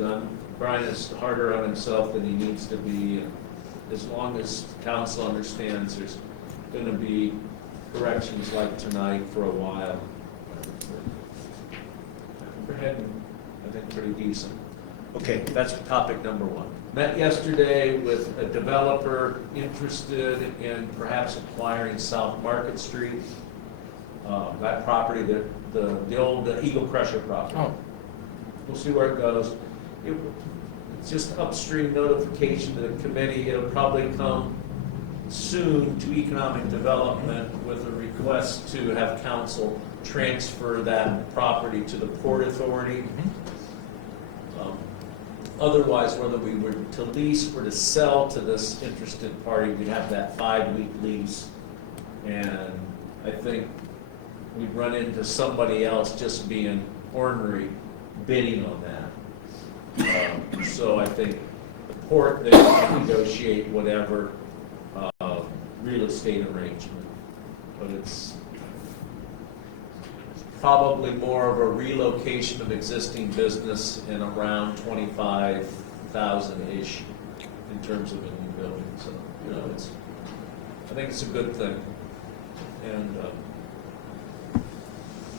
Brian is harder on himself than he needs to be. And as long as council understands there's going to be corrections like tonight for a while, we're heading, I think, pretty decent. Okay, that's topic number 1. Met yesterday with a developer interested in perhaps acquiring South Market Street, that property, the old Eagle Crusher property. Oh. We'll see where it goes. It's just upstream notification to the committee. It'll probably come soon to economic development with a request to have council transfer that property to the Port Authority. Otherwise, whether we were to lease or to sell to this interested party, we'd have that 5-week lease. And I think we'd run into somebody else just being ornery bidding on that. So I think the port then can negotiate whatever real estate arrangement. But it's probably more of a relocation of existing business in around 25,000-ish in terms of a new building. So, I think it's a good thing. And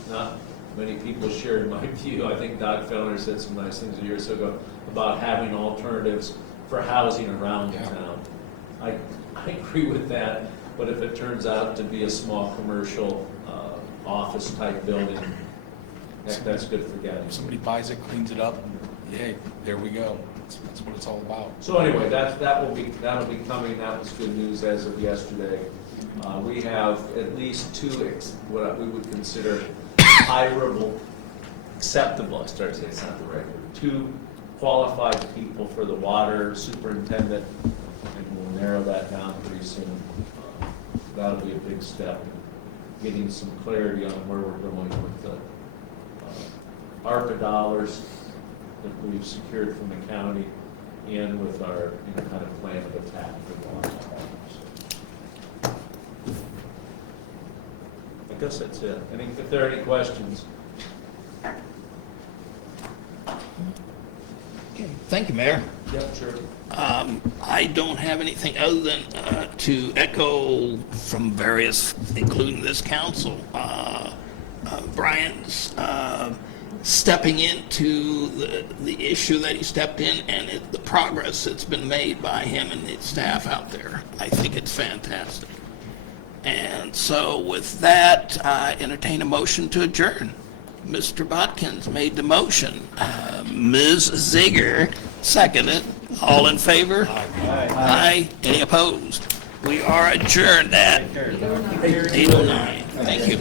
not many people shared my view. I think Doc Fellner said some nice things a year or so ago about having alternatives for housing around the town. I agree with that, but if it turns out to be a small commercial office type building, that's good for Gettysburg. If somebody buys it, cleans it up, and yay, there we go. That's what it's all about. So anyway, that'll be coming. That was good news as of yesterday. We have at least 2 what we would consider acceptable. I started to say it's not the right word. 2 qualified people for the water superintendent, and we'll narrow that down pretty soon. That'll be a big step. Getting some clarity on where we're going with the ARPA dollars that we've secured from the county and with our kind of plan of attack for the water. I guess that's it. I think if there are any questions. Thank you, Mayor. Yep, sure. I don't have anything other than to echo from various, including this council, Brian's stepping into the issue that he stepped in and the progress that's been made by him and his staff out there. I think it's fantastic. And so with that, I entertain a motion to adjourn. Mr. Botkins made the motion. Ms. Ziegler seconded. All in favor? Aye. Any opposed? We are adjourned at 8:09. Thank you.